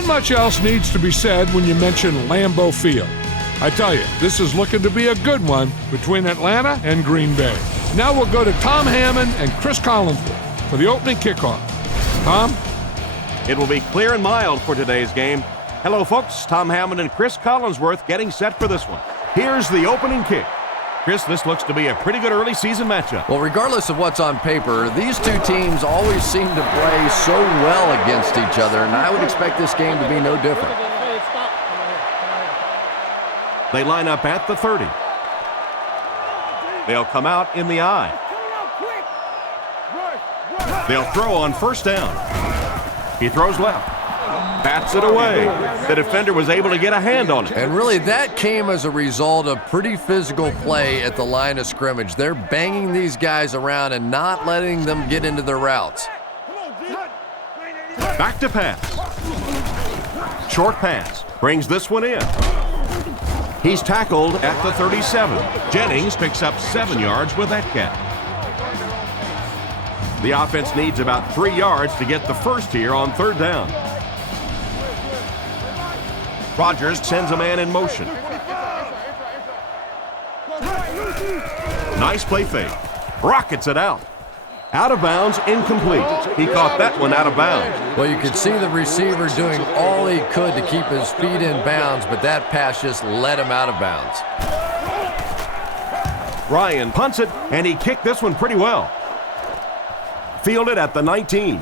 Not much else needs to be said when you mention Lambeau Field. I tell you, this is looking to be a good one between Atlanta and Green Bay. Now we'll go to Tom Hammond and Chris Collinsworth for the opening kickoff. Tom? It will be clear and mild for today's game. Hello, folks. Tom Hammond and Chris Collinsworth getting set for this one. Here's the opening kick. Chris, this looks to be a pretty good early season matchup. Well, regardless of what's on paper, these two teams always seem to play so well against each other, and I would expect this game to be no different. They line up at the 30. They'll come out in the I. They'll throw on first down. He throws left. Bats it away. The defender was able to get a hand on it. And really, that came as a result of pretty physical play at the line of scrimmage. They're banging these guys around and not letting them get into their routes. Back to pass. Short pass. Brings this one in. He's tackled at the 37. Jennings picks up 7 yards with that catch. The offense needs about 3 yards to get the first here on third down. Rodgers sends a man in motion. Nice play fake. Rockets it out. Out of bounds, incomplete. He caught that one out of bounds. Well, you could see the receiver doing all he could to keep his feet in bounds, but that pass just let him out of bounds. Ryan punts it, and he kicked this one pretty well. Fielded at the 19.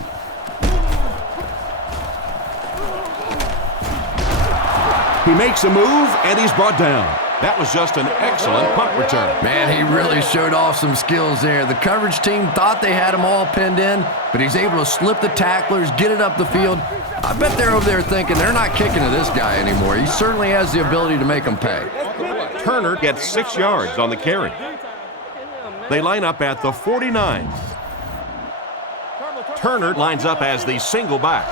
He makes a move, and he's brought down. That was just an excellent punt return. Man, he really showed off some skills there. The coverage team thought they had him all pinned in, but he's able to slip the tacklers, get it up the field. I bet they're over there thinking they're not kicking to this guy anymore. He certainly has the ability to make them pay. Turner gets 6 yards on the carry. They line up at the 49. Turner lines up as the single back.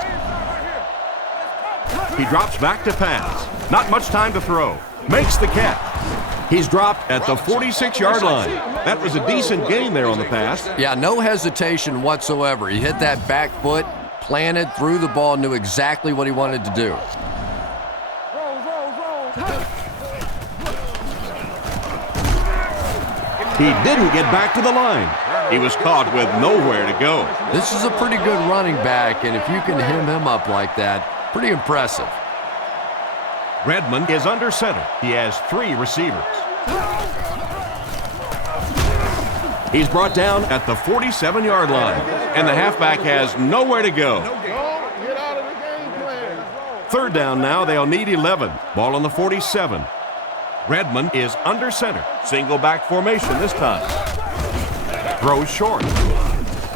He drops back to pass. Not much time to throw. Makes the catch. He's dropped at the 46-yard line. That was a decent gain there on the pass. Yeah, no hesitation whatsoever. He hit that back foot, planted, threw the ball, knew exactly what he wanted to do. He didn't get back to the line. He was caught with nowhere to go. This is a pretty good running back, and if you can hem him up like that, pretty impressive. Redmond is under center. He has 3 receivers. He's brought down at the 47-yard line, and the halfback has nowhere to go. Third down now, they'll need 11. Ball on the 47. Redmond is under center. Single back formation this time. Throws short.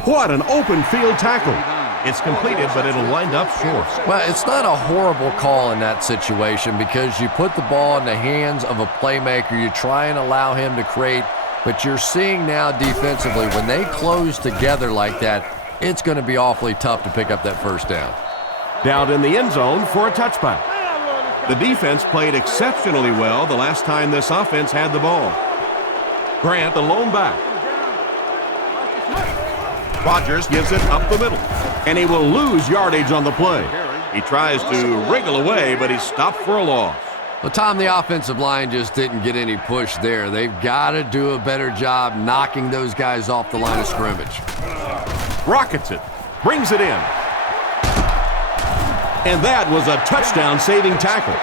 What an open field tackle. It's completed, but it'll wind up short. Well, it's not a horrible call in that situation because you put the ball in the hands of a playmaker. You try and allow him to create, but you're seeing now defensively, when they close together like that, it's going to be awfully tough to pick up that first down. Down in the end zone for a touchback. The defense played exceptionally well the last time this offense had the ball. Grant, the lone back. Rodgers gives it up the middle, and he will lose yardage on the play. He tries to wriggle away, but he's stopped for a loss. Well, Tom, the offensive line just didn't get any push there. They've got to do a better job knocking those guys off the line of scrimmage. Rockets it, brings it in. And that was a touchdown-saving tackle.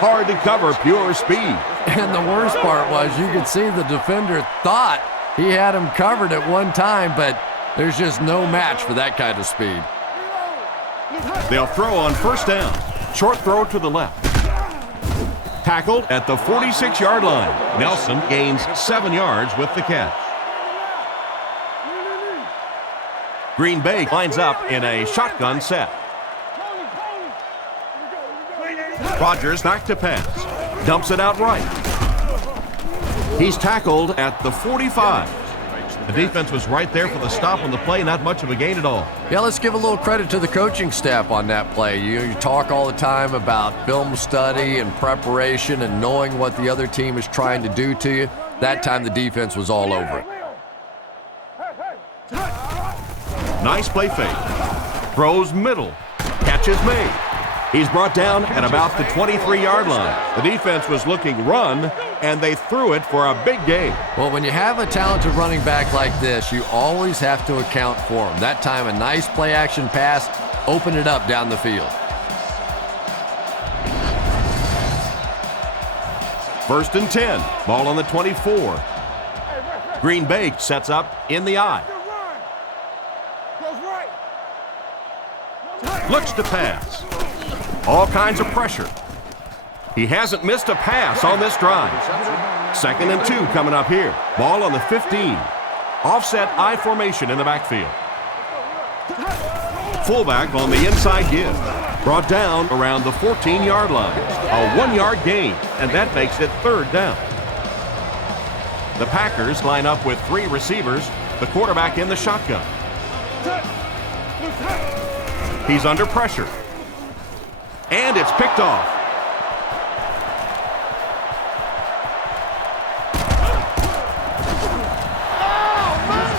Hard to cover, pure speed. And the worst part was you could see the defender thought he had him covered at one time, but there's just no match for that kind of speed. They'll throw on first down. Short throw to the left. Tackled at the 46-yard line. Nelson gains 7 yards with the catch. Green Bay lines up in a shotgun set. Rodgers back to pass. Dumps it out right. He's tackled at the 45. The defense was right there for the stop on the play, not much of a gain at all. Yeah, let's give a little credit to the coaching staff on that play. You talk all the time about film study and preparation and knowing what the other team is trying to do to you. That time the defense was all over it. Nice play fake. Throws middle. Catch is made. He's brought down at about the 23-yard line. The defense was looking run, and they threw it for a big gain. Well, when you have a talented running back like this, you always have to account for him. That time, a nice play-action pass opened it up down the field. First and 10. Ball on the 24. Green Bay sets up in the I. Looks to pass. All kinds of pressure. He hasn't missed a pass on this drive. Second and 2 coming up here. Ball on the 15. Offset I formation in the backfield. Fullback on the inside give. Brought down around the 14-yard line. A 1-yard gain, and that makes it third down. The Packers line up with 3 receivers, the quarterback in the shotgun. He's under pressure. And it's picked off.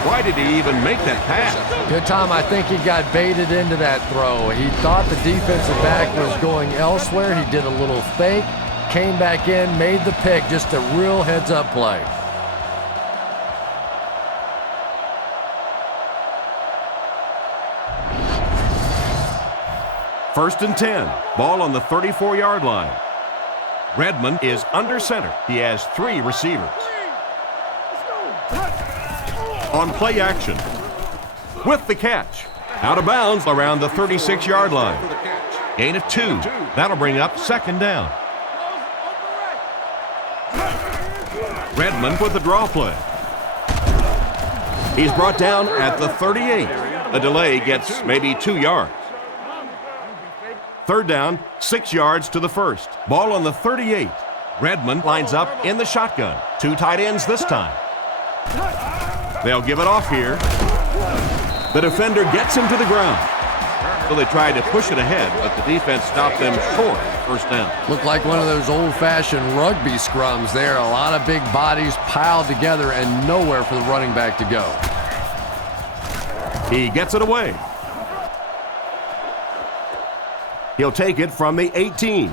Why did he even make that pass? Good, Tom. I think he got baited into that throw. He thought the defensive back was going elsewhere. He did a little fake, came back in, made the pick. Just a real heads-up play. First and 10. Ball on the 34-yard line. Redmond is under center. He has 3 receivers. On play action. With the catch. Out of bounds around the 36-yard line. Gain of 2. That'll bring up second down. Redmond with the draw play. He's brought down at the 38. A delay gets maybe 2 yards. Third down, 6 yards to the first. Ball on the 38. Redmond lines up in the shotgun. 2 tight ends this time. They'll give it off here. The defender gets him to the ground. So they tried to push it ahead, but the defense stopped them short. First down. Looked like one of those old-fashioned rugby scrums there. A lot of big bodies piled together and nowhere for the running back to go. He gets it away. He'll take it from the 18.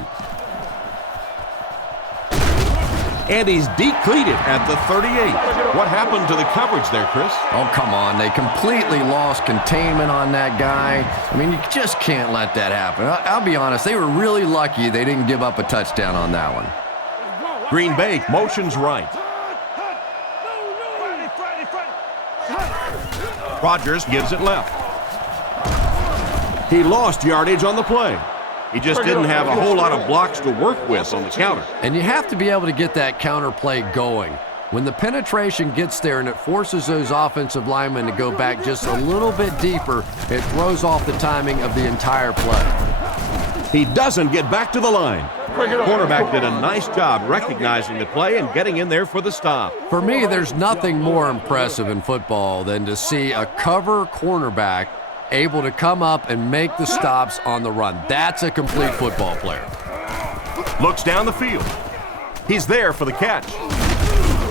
And he's decleated at the 38. What happened to the coverage there, Chris? Oh, come on. They completely lost containment on that guy. I mean, you just can't let that happen. I'll be honest. They were really lucky they didn't give up a touchdown on that one. Green Bay motions right. Rodgers gives it left. He lost yardage on the play. He just didn't have a whole lot of blocks to work with on the counter. And you have to be able to get that counter play going. When the penetration gets there and it forces those offensive linemen to go back just a little bit deeper, it throws off the timing of the entire play. He doesn't get back to the line. Cornerback did a nice job recognizing the play and getting in there for the stop. For me, there's nothing more impressive in football than to see a cover cornerback able to come up and make the stops on the run. That's a complete football player. Looks down the field. He's there for the catch.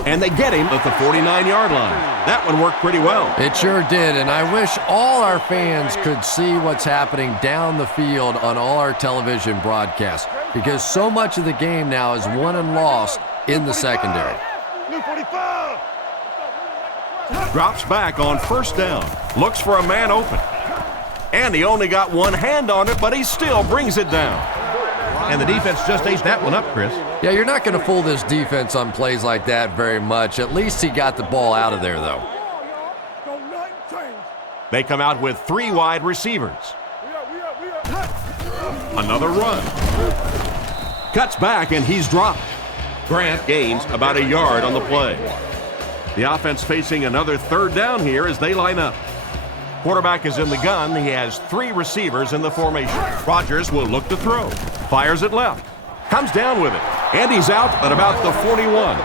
And they get him at the 49-yard line. That one worked pretty well. It sure did, and I wish all our fans could see what's happening down the field on all our television broadcasts, because so much of the game now is won and lost in the secondary. Drops back on first down. Looks for a man open. And he only got one hand on it, but he still brings it down. And the defense just ate that one up, Chris. Yeah, you're not going to fool this defense on plays like that very much. At least he got the ball out of there, though. They come out with 3 wide receivers. Another run. Cuts back, and he's dropped. Grant gains about a yard on the play. The offense facing another third down here as they line up. Quarterback is in the gun. He has 3 receivers in the formation. Rodgers will look to throw. Fires it left. Comes down with it. And he's out at about the 41.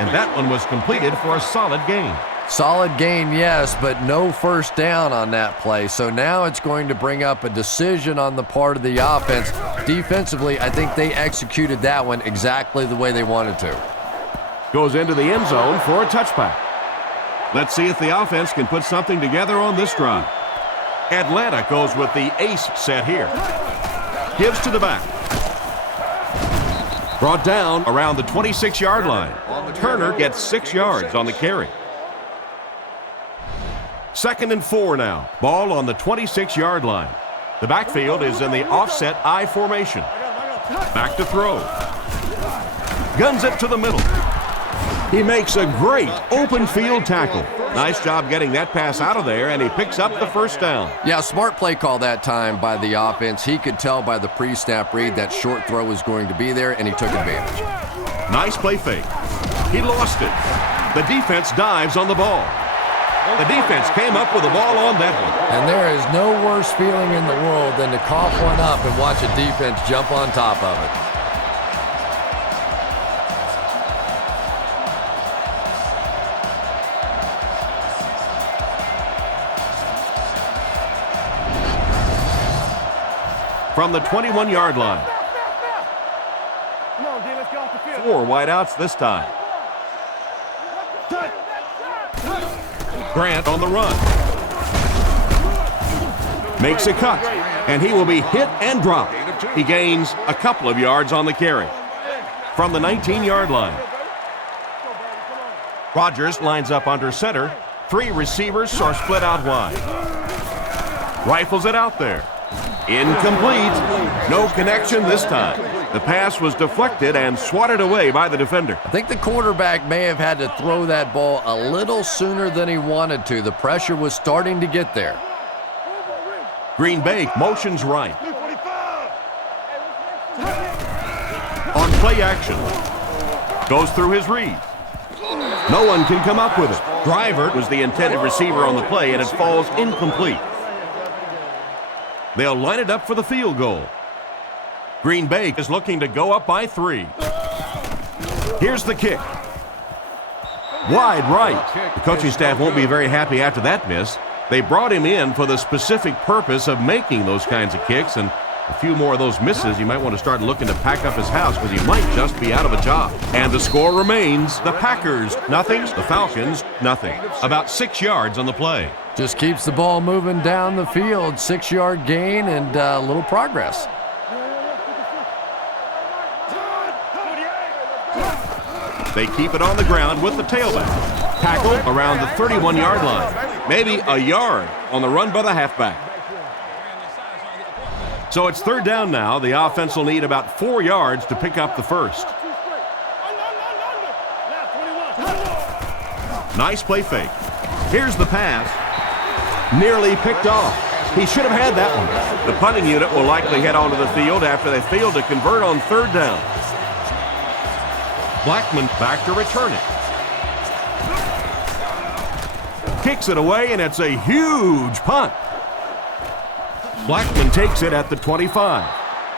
And that one was completed for a solid gain. Solid gain, yes, but no first down on that play. So now it's going to bring up a decision on the part of the offense. Defensively, I think they executed that one exactly the way they wanted to. Goes into the end zone for a touchback. Let's see if the offense can put something together on this drive. Atlanta goes with the ace set here. Gives to the back. Brought down around the 26-yard line. Turner gets 6 yards on the carry. 2nd and 4 now. Ball on the 26-yard line. The backfield is in the offset I formation. Back to throw. Guns it to the middle. He makes a great open field tackle. Nice job getting that pass out of there, and he picks up the first down. Yeah, smart play call that time by the offense. He could tell by the pre-snap read that short throw was going to be there, and he took advantage. Nice play fake. He lost it. The defense dives on the ball. The defense came up with the ball on that one. And there is no worse feeling in the world than to cough one up and watch a defense jump on top of it. From the 21-yard line. 4 wideouts this time. Grant on the run. Makes a cut, and he will be hit and dropped. He gains a couple of yards on the carry. From the 19-yard line. Rodgers lines up under center. 3 receivers are split out wide. Rifles it out there. Incomplete. No connection this time. The pass was deflected and swatted away by the defender. I think the quarterback may have had to throw that ball a little sooner than he wanted to. The pressure was starting to get there. Green Bay motions right. On play action. Goes through his read. No one can come up with it. Driver was the intended receiver on the play, and it falls incomplete. They'll line it up for the field goal. Green Bay is looking to go up by 3. Here's the kick. Wide right. The coaching staff won't be very happy after that miss. They brought him in for the specific purpose of making those kinds of kicks, and a few more of those misses, you might want to start looking to pack up his house because he might just be out of a job. And the score remains the Packers, nothing. The Falcons, nothing. About 6 yards on the play. Just keeps the ball moving down the field. 6-yard gain and a little progress. They keep it on the ground with the tailback. Tackle around the 31-yard line. Maybe a yard on the run by the halfback. So it's 3rd down now. The offense will need about 4 yards to pick up the first. Nice play fake. Here's the pass. Nearly picked off. He should have had that one. The punting unit will likely head onto the field after they failed to convert on 3rd down. Blackman back to return it. Kicks it away, and it's a huge punt. Blackman takes it at the 25.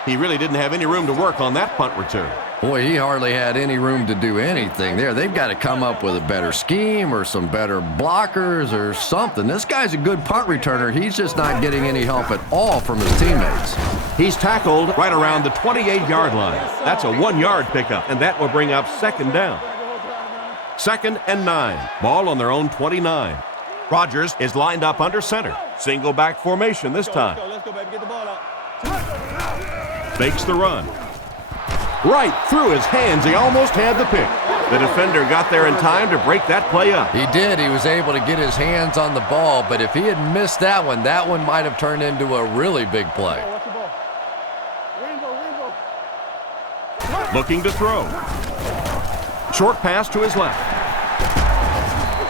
He really didn't have any room to work on that punt return. Boy, he hardly had any room to do anything there. They've got to come up with a better scheme or some better blockers or something. This guy's a good punt returner. He's just not getting any help at all from his teammates. He's tackled right around the 28-yard line. That's a 1-yard pickup, and that will bring up 2nd down. 2nd and 9. Ball on their own 29. Rodgers is lined up under center. Single back formation this time. Fakes the run. Right through his hands. He almost had the pick. The defender got there in time to break that play up. He did. He was able to get his hands on the ball, but if he had missed that one might have turned into a really big play. Looking to throw. Short pass to his left.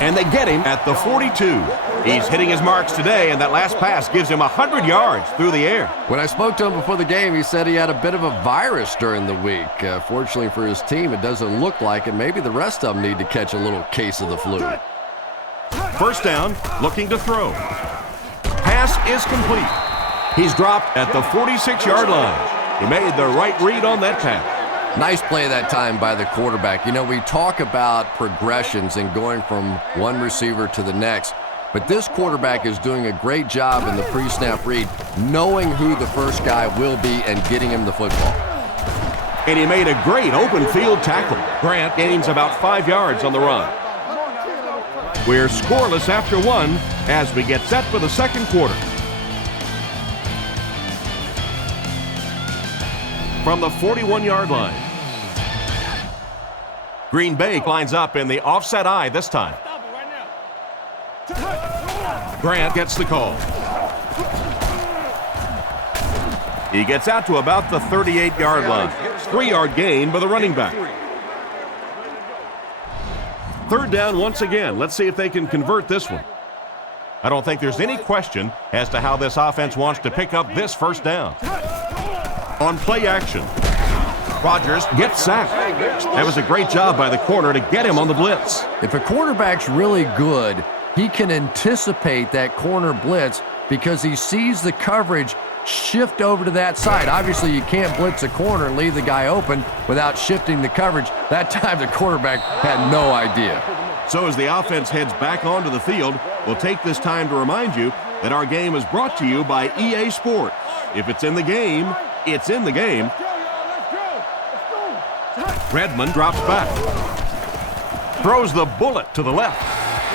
And they get him at the 42. He's hitting his marks today, and that last pass gives him 100 yards through the air. When I spoke to him before the game, he said he had a bit of a virus during the week. Fortunately for his team, it doesn't look like it. Maybe the rest of them need to catch a little case of the flu. 1st down, looking to throw. Pass is complete. He's dropped at the 46-yard line. He made the right read on that pass. Nice play that time by the quarterback. You know, we talk about progressions and going from one receiver to the next, but this quarterback is doing a great job in the pre-snap read, knowing who the first guy will be and getting him the football. And he made a great open field tackle. Grant gains about 5 yards on the run. We're scoreless after 1 as we get set for the 2nd quarter. from the 41-yard line. Green Bay lines up in the offset eye this time. Grant gets the call. He gets out to about the 38-yard line. 3-yard gain by the running back. Third down once again. Let's see if they can convert this one. I don't think there's any question as to how this offense wants to pick up this first down. On play action, Rodgers gets sacked. That was a great job by the corner to get him on the blitz. If a quarterback's really good, he can anticipate that corner blitz because he sees the coverage shift over to that side. Obviously, you can't blitz a corner and leave the guy open without shifting the coverage. That time, the quarterback had no idea. So as the offense heads back onto the field, we'll take this time to remind you that our game is brought to you by EA Sports. If it's in the game, it's in the game. Redmond drops back. Throws the bullet to the left.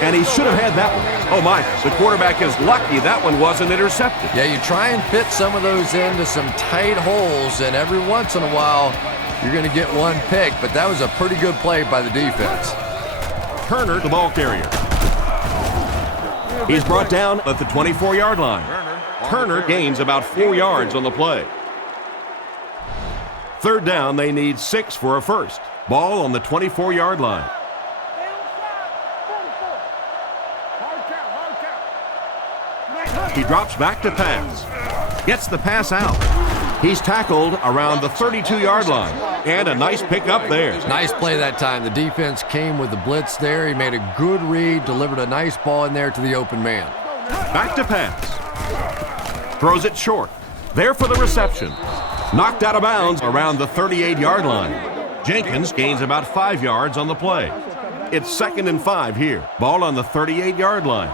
And he should have had that one. Oh my, the quarterback is lucky that one wasn't intercepted. Yeah, you try and fit some of those into some tight holes, and every once in a while, you're going to get one pick, but that was a pretty good play by the defense. Turner, the ball carrier. He's brought down at the 24-yard line. Turner gains about 4 yards on the play. Third down, they need 6 for a first. Ball on the 24-yard line. He drops back to pass. Gets the pass out. He's tackled around the 32-yard line. And a nice pickup there. Nice play that time. The defense came with the blitz there. He made a good read, delivered a nice ball in there to the open man. Back to pass. Throws it short. There for the reception. Knocked out of bounds around the 38-yard line. Jenkins gains about 5 yards on the play. It's 2nd and 5 here. Ball on the 38-yard line.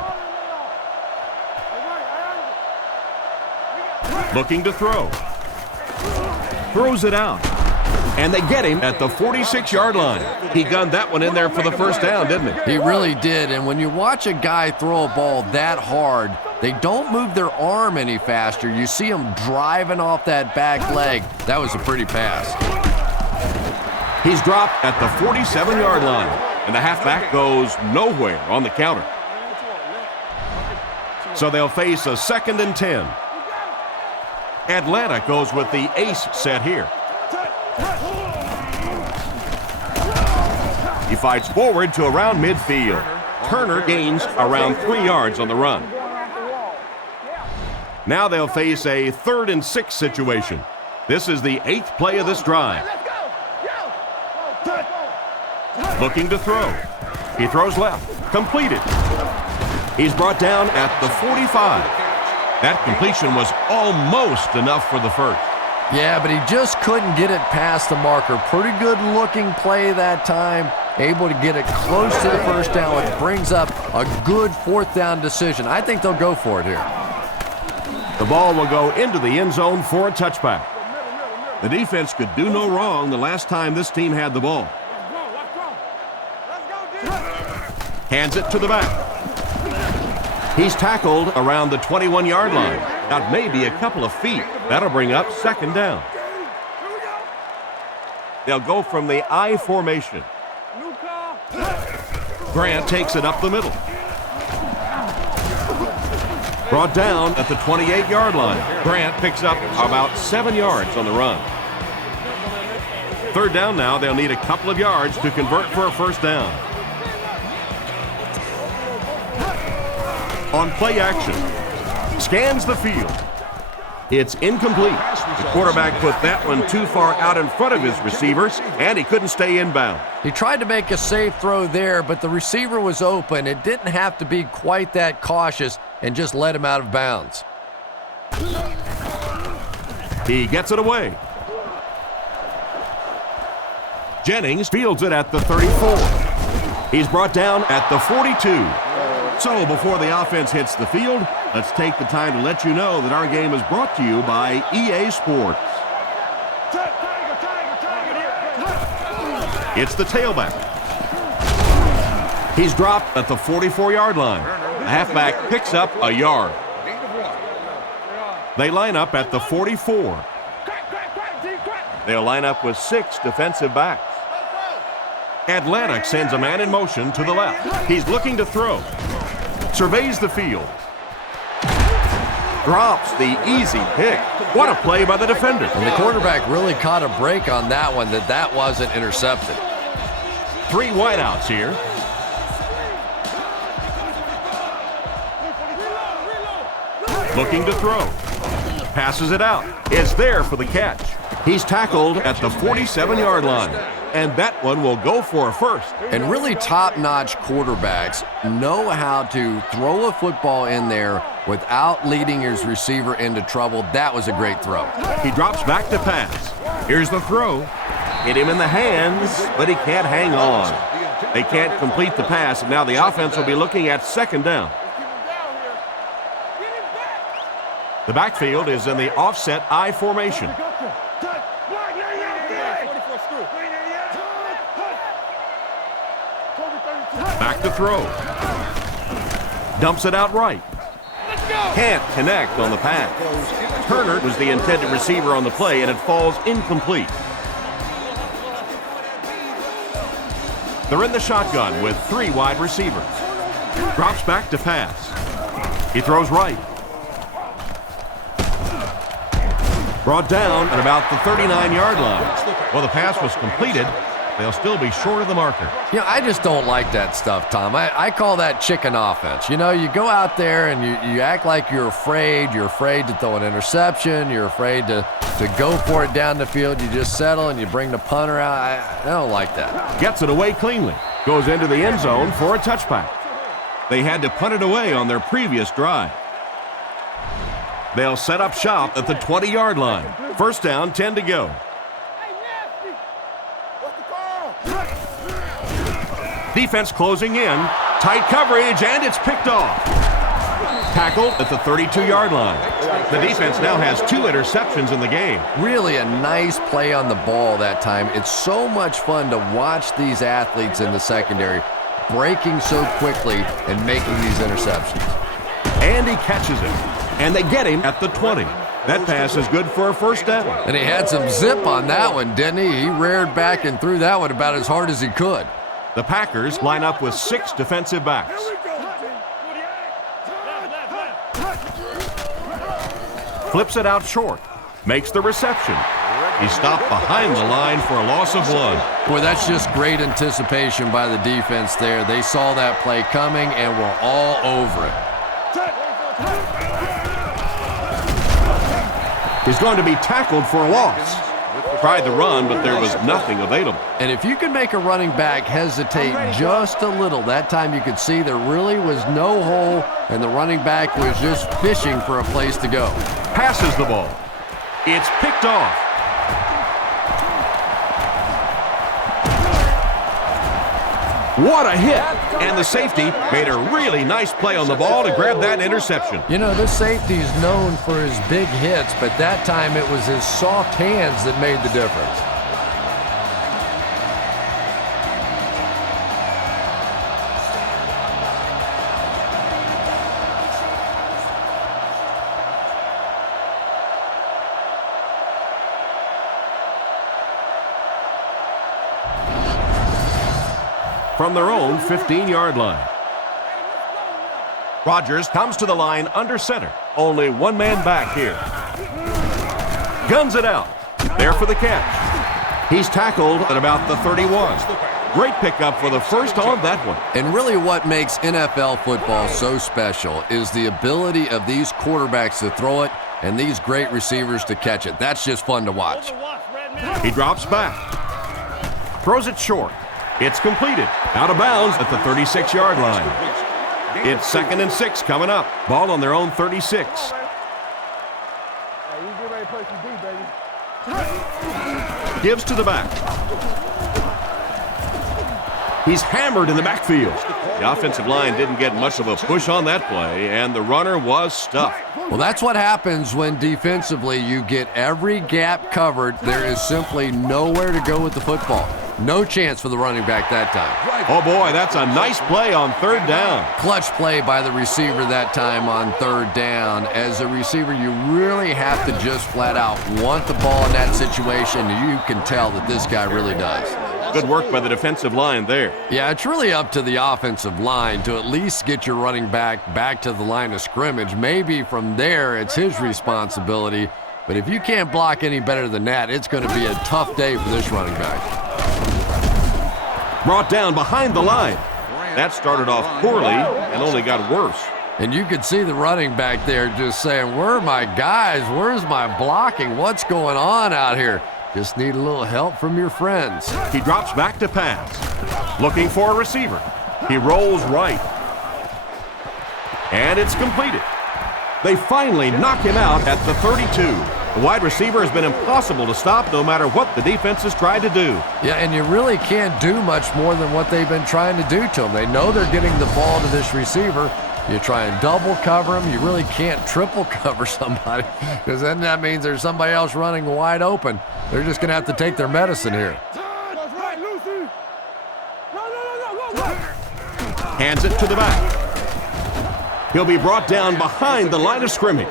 Looking to throw. Throws it out. And they get him at the 46-yard line. He gunned that one in there for the first down, didn't he? He really did. And when you watch a guy throw a ball that hard, they don't move their arm any faster. You see him driving off that back leg. That was a pretty pass. He's dropped at the 47-yard line. And the halfback goes nowhere on the counter. So they'll face a 2nd and 10. Atlanta goes with the ace set here. He fights forward to around midfield. Turner gains around 3 yards on the run. Now they'll face a 3rd and 6 situation. This is the 8th play of this drive. Looking to throw. He throws left. Completed. He's brought down at the 45. That completion was almost enough for the first. Yeah, but he just couldn't get it past the marker. Pretty good looking play that time. Able to get it close to the first down, which brings up a good 4th down decision. I think they'll go for it here. The ball will go into the end zone for a touchback. The defense could do no wrong the last time this team had the ball. Hands it to the back. He's tackled around the 21-yard line. Now maybe a couple of feet. That'll bring up 2nd down. They'll go from the I formation. Grant takes it up the middle. Brought down at the 28-yard line. Grant picks up about 7 yards on the run. Third down now. They'll need a couple of yards to convert for a first down. On play action, scans the field. It's incomplete. The quarterback put that one too far out in front of his receivers, and he couldn't stay inbound. He tried to make a safe throw there, but the receiver was open. It didn't have to be quite that cautious and just let him out of bounds. He gets it away. Jennings fields it at the 34. He's brought down at the 42. So before the offense hits the field, let's take the time to let you know that our game is brought to you by EA Sports. It's the tailback. He's dropped at the 44-yard line. The halfback picks up a yard. They line up at the 44. They'll line up with 6 defensive backs. Atlanta sends a man in motion to the left. He's looking to throw. Surveys the field. Drops the easy pick. What a play by the defender. And the quarterback really caught a break on that one, that wasn't intercepted. 3 wideouts here. Looking to throw. Passes it out. It's there for the catch. He's tackled at the 47-yard line. And that one will go for a first. And really top-notch quarterbacks know how to throw a football in there without leading his receiver into trouble. That was a great throw. He drops back to pass. Here's the throw. Hit him in the hands, but he can't hang on. They can't complete the pass, and now the offense will be looking at second down. The backfield is in the offset I formation. Back to throw. Dumps it out right. Can't connect on the pass. Turner was the intended receiver on the play, and it falls incomplete. They're in the shotgun with 3 wide receivers. Drops back to pass. He throws right. Brought down at about the 39-yard line. Well, the pass was completed. They'll still be short of the marker. You know, I just don't like that stuff, Tom. I call that chicken offense. You know, you go out there and you act like you're afraid. You're afraid to throw an interception. You're afraid to go for it down the field. You just settle and you bring the punter out. I don't like that. Gets it away cleanly. Goes into the end zone for a touchback. They had to punt it away on their previous drive. They'll set up shop at the 20-yard line. First down, 10 to go. Defense closing in. Tight coverage, and it's picked off. Tackled at the 32-yard line. The defense now has 2 interceptions in the game. Really a nice play on the ball that time. It's so much fun to watch these athletes in the secondary breaking so quickly and making these interceptions. And he catches it. And they get him at the 20. That pass is good for a first down. And he had some zip on that one, didn't he? He reared back and threw that one about as hard as he could. The Packers line up with 6 defensive backs. Flips it out short. Makes the reception. He stopped behind the line for a loss of 1. Boy, that's just great anticipation by the defense there. They saw that play coming and were all over it. He's going to be tackled for a loss. Tried the run, but there was nothing available. And if you can make a running back hesitate just a little, that time you could see there really was no hole, and the running back was just fishing for a place to go. Passes the ball. It's picked off. What a hit! And the safety made a really nice play on the ball to grab that interception. You know, this safety's known for his big hits, but that time it was his soft hands that made the difference. From their own 15-yard line. Rodgers comes to the line under center. Only 1 man back here. Guns it out. There for the catch. He's tackled at about the 31. Great pickup for the first on that one. And really what makes NFL football so special is the ability of these quarterbacks to throw it and these great receivers to catch it. That's just fun to watch. He drops back. Throws it short. It's completed. Out of bounds at the 36-yard line. It's 2nd and 6 coming up. Ball on their own 36. Gives to the back. He's hammered in the backfield. The offensive line didn't get much of a push on that play, and the runner was stuffed. Well, that's what happens when defensively you get every gap covered. There is simply nowhere to go with the football. No chance for the running back that time. Oh, boy, that's a nice play on third down. Clutch play by the receiver that time on third down. As a receiver, you really have to just flat out want the ball in that situation. You can tell that this guy really does. Good work by the defensive line there. Yeah, it's really up to the offensive line to at least get your running back to the line of scrimmage. Maybe from there, it's his responsibility. But if you can't block any better than that, it's going to be a tough day for this running back. Brought down behind the line. That started off poorly and only got worse. And you could see the running back there just saying, where are my guys? Where's my blocking? What's going on out here? Just need a little help from your friends. He drops back to pass. Looking for a receiver. He rolls right. And it's completed. They finally knock him out at the 32. The wide receiver has been impossible to stop no matter what the defense has tried to do. Yeah, and you really can't do much more than what they've been trying to do to him. They know they're getting the ball to this receiver. You try and double cover him. You really can't triple cover somebody because then that means there's somebody else running wide open. They're just going to have to take their medicine here. Hands it to the back. He'll be brought down behind the line of scrimmage.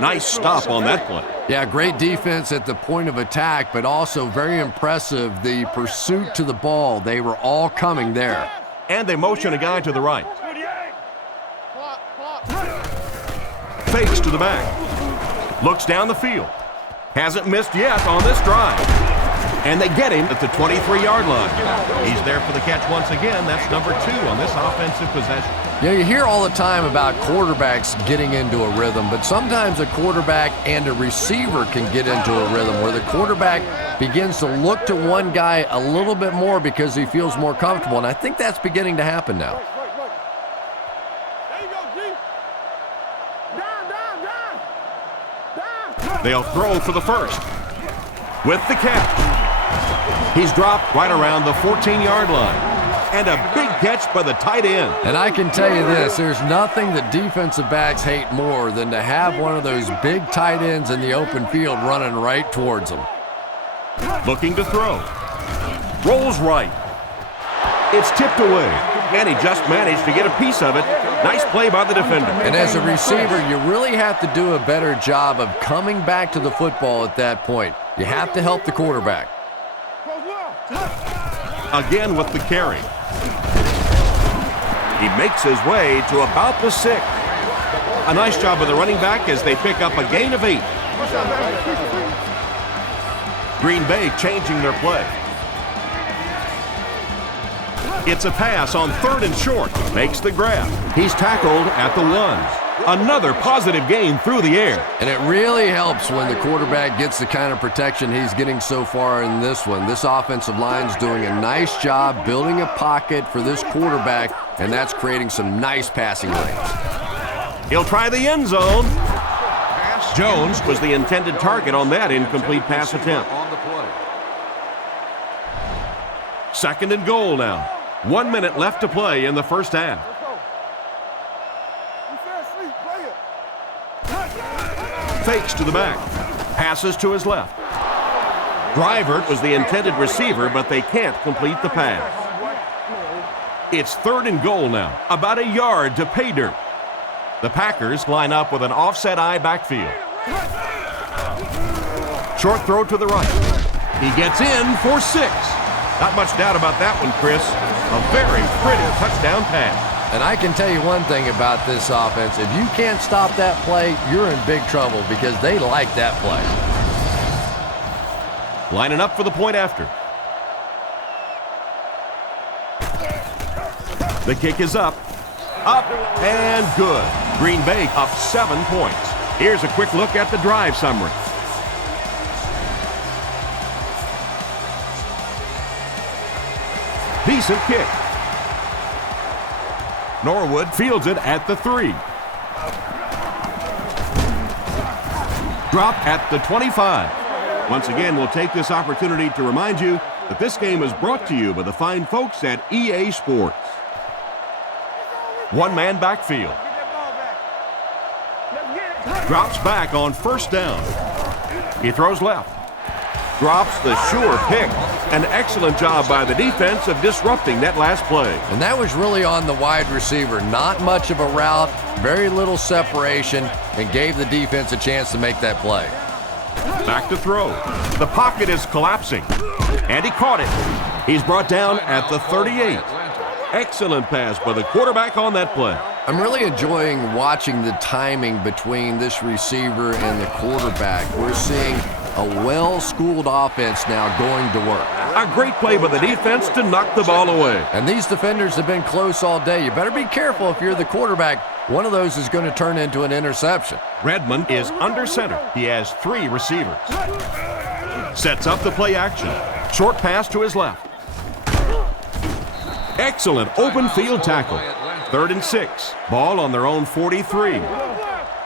Nice stop on that play. Yeah, great defense at the point of attack, but also very impressive, the pursuit to the ball. They were all coming there. And they motion a guy to the right. Fakes to the back. Looks down the field. Hasn't missed yet on this drive. And they get him at the 23-yard line. He's there for the catch once again. That's number 2 on this offensive possession. Yeah, you hear all the time about quarterbacks getting into a rhythm, but sometimes a quarterback and a receiver can get into a rhythm where the quarterback begins to look to one guy a little bit more because he feels more comfortable, and I think that's beginning to happen now. They'll throw for the first. With the catch. He's dropped right around the 14-yard line. And a big catch by the tight end. And I can tell you this, there's nothing that defensive backs hate more than to have one of those big tight ends in the open field running right towards them. Looking to throw. Rolls right. It's tipped away. And he just managed to get a piece of it. Nice play by the defender. And as a receiver, you really have to do a better job of coming back to the football at that point. You have to help the quarterback. Again with the carry. He makes his way to about the 6. A nice job of the running back as they pick up a gain of 8. Green Bay changing their play. It's a pass on 3rd and short. Makes the grab. He's tackled at the 1. Another positive gain through the air. And it really helps when the quarterback gets the kind of protection he's getting so far in this one. This offensive line's doing a nice job building a pocket for this quarterback, and that's creating some nice passing lanes. He'll try the end zone. Jones was the intended target on that incomplete pass attempt. 2nd and goal now. 1 minute left to play in the first half. Fakes to the back. Passes to his left. Drivert was the intended receiver, but they can't complete the pass. It's 3rd and goal now. About a yard to pay dirt. The Packers line up with an offset eye backfield. Short throw to the right. He gets in for 6. Not much doubt about that one, Chris. A very pretty touchdown pass. And I can tell you one thing about this offense. If you can't stop that play, you're in big trouble because they like that play. Lining up for the point after. The kick is up. Up and good. Green Bay up 7 points. Here's a quick look at the drive summary. Decent kick. Norwood fields it at the 3. Drop at the 25. Once again, we'll take this opportunity to remind you that this game is brought to you by the fine folks at EA Sports. One-man backfield. Drops back on 1st down. He throws left. Drops the sure pick. An excellent job by the defense of disrupting that last play. And that was really on the wide receiver. Not much of a route, very little separation, and gave the defense a chance to make that play. Back to throw. The pocket is collapsing, and he caught it. He's brought down at the 38. Excellent pass by the quarterback on that play. I'm really enjoying watching the timing between this receiver and the quarterback. We're seeing a well-schooled offense now going to work. A great play by the defense to knock the ball away. And these defenders have been close all day. You better be careful if you're the quarterback. One of those is going to turn into an interception. Redmond is under center. He has 3 receivers. Sets up the play action. Short pass to his left. Excellent open field tackle. 3rd and 6. Ball on their own 43.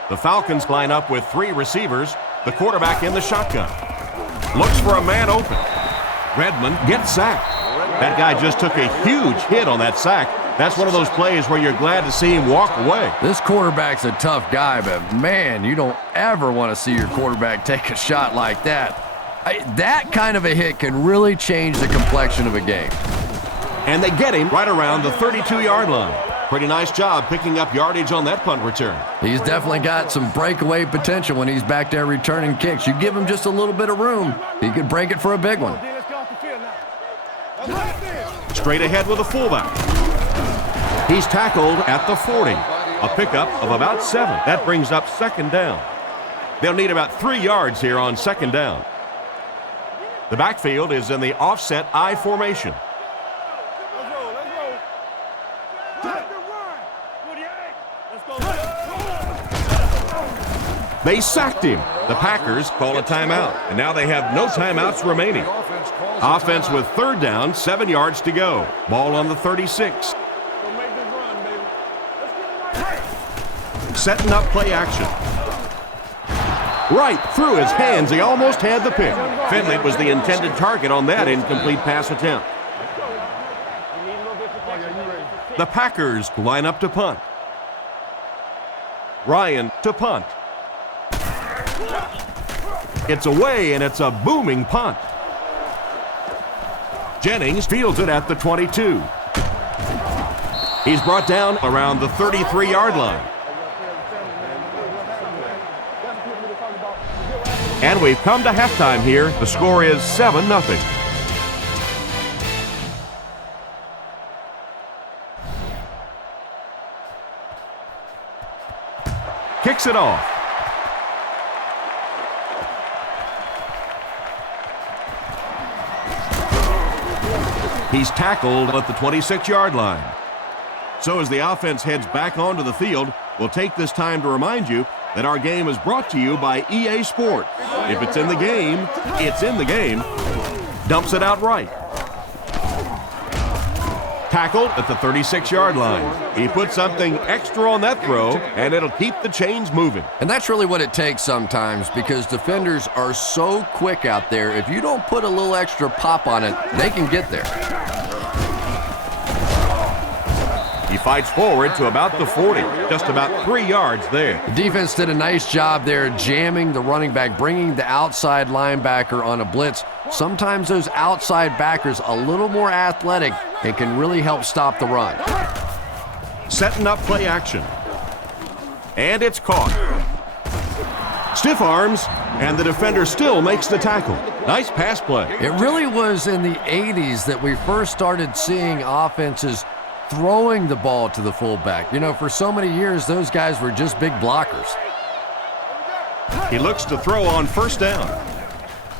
The Falcons line up with 3 receivers. The quarterback in the shotgun. Looks for a man open. Redmond gets sacked. That guy just took a huge hit on that sack. That's one of those plays where you're glad to see him walk away. This quarterback's a tough guy, but man, you don't ever want to see your quarterback take a shot like that. That kind of a hit can really change the complexion of a game. And they get him right around the 32-yard line. Pretty nice job picking up yardage on that punt return. He's definitely got some breakaway potential when he's back there returning kicks. You give him just a little bit of room, he could break it for a big one. Straight ahead with a fullback. He's tackled at the 40. A pickup of about 7. That brings up 2nd down. They'll need about 3 yards here on 2nd down. The backfield is in the offset I formation. They sacked him. The Packers call a timeout, and now they have no timeouts remaining. Offense with 3rd down, 7 yards to go. Ball on the 36. Setting up play action. Right through his hands, he almost had the pick. Finley was the intended target on that incomplete pass attempt. The Packers line up to punt. Ryan to punt. It's away, and it's a booming punt. Jennings fields it at the 22. He's brought down around the 33-yard line. And we've come to halftime here. The score is 7-0. Kicks it off. He's tackled at the 26-yard line. So as the offense heads back onto the field, we'll take this time to remind you that our game is brought to you by EA Sports. If it's in the game, it's in the game. Dumps it out right. Tackled at the 36-yard line. He put something extra on that throw, and it'll keep the chains moving. And that's really what it takes sometimes, because defenders are so quick out there. If you don't put a little extra pop on it, they can get there. He fights forward to about the 40, just about 3 yards there. The defense did a nice job there jamming the running back, bringing the outside linebacker on a blitz. Sometimes those outside backers a little more athletic and can really help stop the run. Setting up play action. And it's caught. Stiff arms, and the defender still makes the tackle. Nice pass play. It really was in the 80s that we first started seeing offenses throwing the ball to the fullback. You know, for so many years, those guys were just big blockers. He looks to throw on 1st down.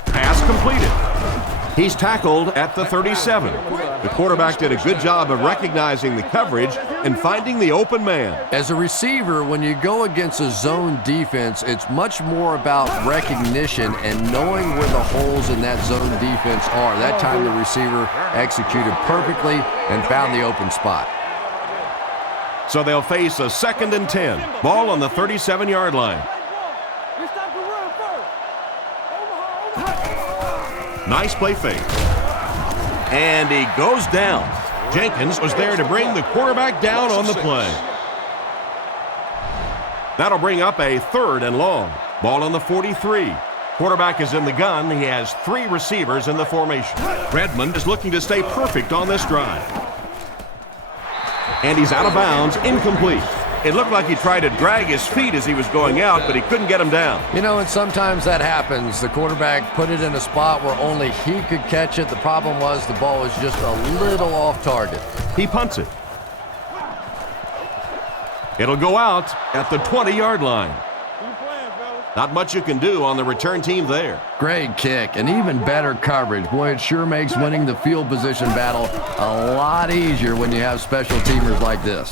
Pass completed. He's tackled at the 37. The quarterback did a good job of recognizing the coverage and finding the open man. As a receiver, when you go against a zone defense, it's much more about recognition and knowing where the holes in that zone defense are. That time the receiver executed perfectly and found the open spot. So they'll face a 2nd and 10. Ball on the 37-yard line. Nice play fake. And he goes down. Jenkins was there to bring the quarterback down on the play. That'll bring up a 3rd and long. Ball on the 43. Quarterback is in the gun. He has 3 receivers in the formation. Redmond is looking to stay perfect on this drive. And he's out of bounds, incomplete. It looked like he tried to drag his feet as he was going out, but he couldn't get him down. You know, and sometimes that happens. The quarterback put it in a spot where only he could catch it. The problem was the ball was just a little off target. He punts it. It'll go out at the 20-yard line. Not much you can do on the return team there. Great kick and even better coverage. Boy, it sure makes winning the field position battle a lot easier when you have special teamers like this.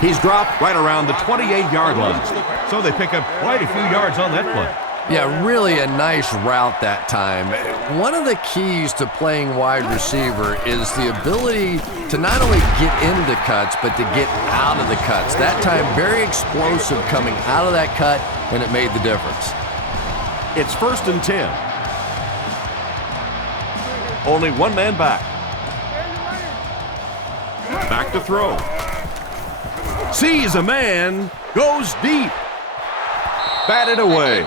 He's dropped right around the 28-yard line. So they pick up quite a few yards on that play. Yeah, really a nice route that time. One of the keys to playing wide receiver is the ability to not only get into cuts, but to get out of the cuts. That time, very explosive coming out of that cut, and it made the difference. It's 1st and 10. Only one man back. Back to throw. Sees a man, goes deep. Batted away.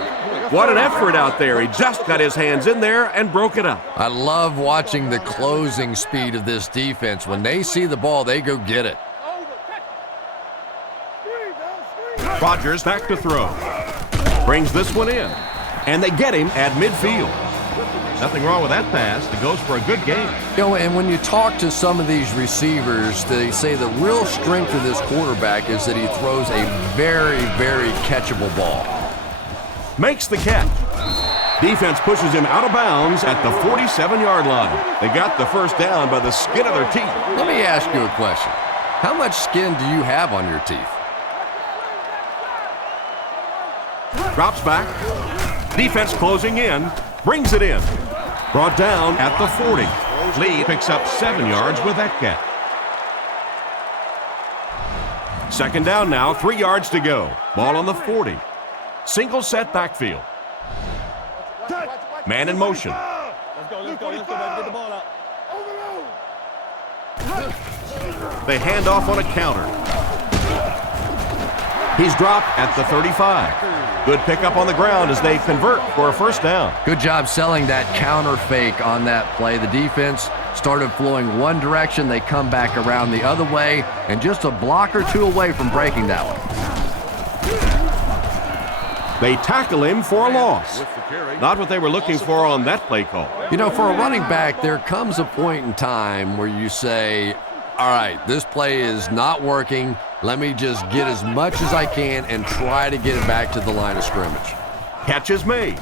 What an effort out there. He just got his hands in there and broke it up. I love watching the closing speed of this defense. When they see the ball, they go get it. Rodgers back to throw. Brings this one in. And they get him at midfield. Nothing wrong with that pass. It goes for a good gain. You know, and when you talk to some of these receivers, they say the real strength of this quarterback is that he throws a very, very catchable ball. Makes the catch. Defense pushes him out of bounds at the 47-yard line. They got the first down by the skin of their teeth. Let me ask you a question. How much skin do you have on your teeth? Drops back. Defense closing in. Brings it in. Brought down at the 40. Lee picks up 7 yards with that catch. 2nd down now, 3 yards to go. Ball on the 40. Single set backfield. Man in motion. Let's go, baby. Get the ball out. They hand off on a counter. He's dropped at the 35. Good pickup on the ground as they convert for a first down. Good job selling that counter fake on that play. The defense started flowing one direction. They come back around the other way, and just a block or two away from breaking that one. They tackle him for a loss. Not what they were looking for on that play call. You know, for a running back, there comes a point in time where you say, all right, this play is not working. Let me just get as much as I can and try to get it back to the line of scrimmage. Catch is made.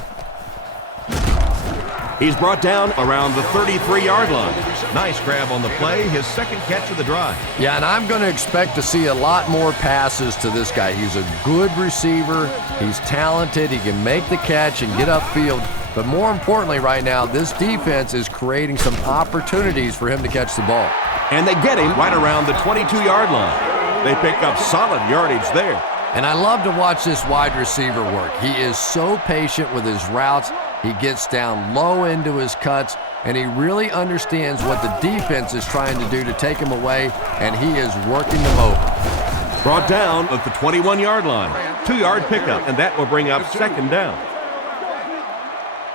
He's brought down around the 33-yard line. Nice grab on the play, his 2nd catch of the drive. Yeah, and I'm going to expect to see a lot more passes to this guy. He's a good receiver. He's talented. He can make the catch and get upfield. But more importantly right now, this defense is creating some opportunities for him to catch the ball. And they get him right around the 22-yard line. They pick up solid yardage there. And I love to watch this wide receiver work. He is so patient with his routes. He gets down low into his cuts, and he really understands what the defense is trying to do to take him away, and he is working them over. Brought down at the 21-yard line. 2-yard pickup, and that will bring up 2nd down.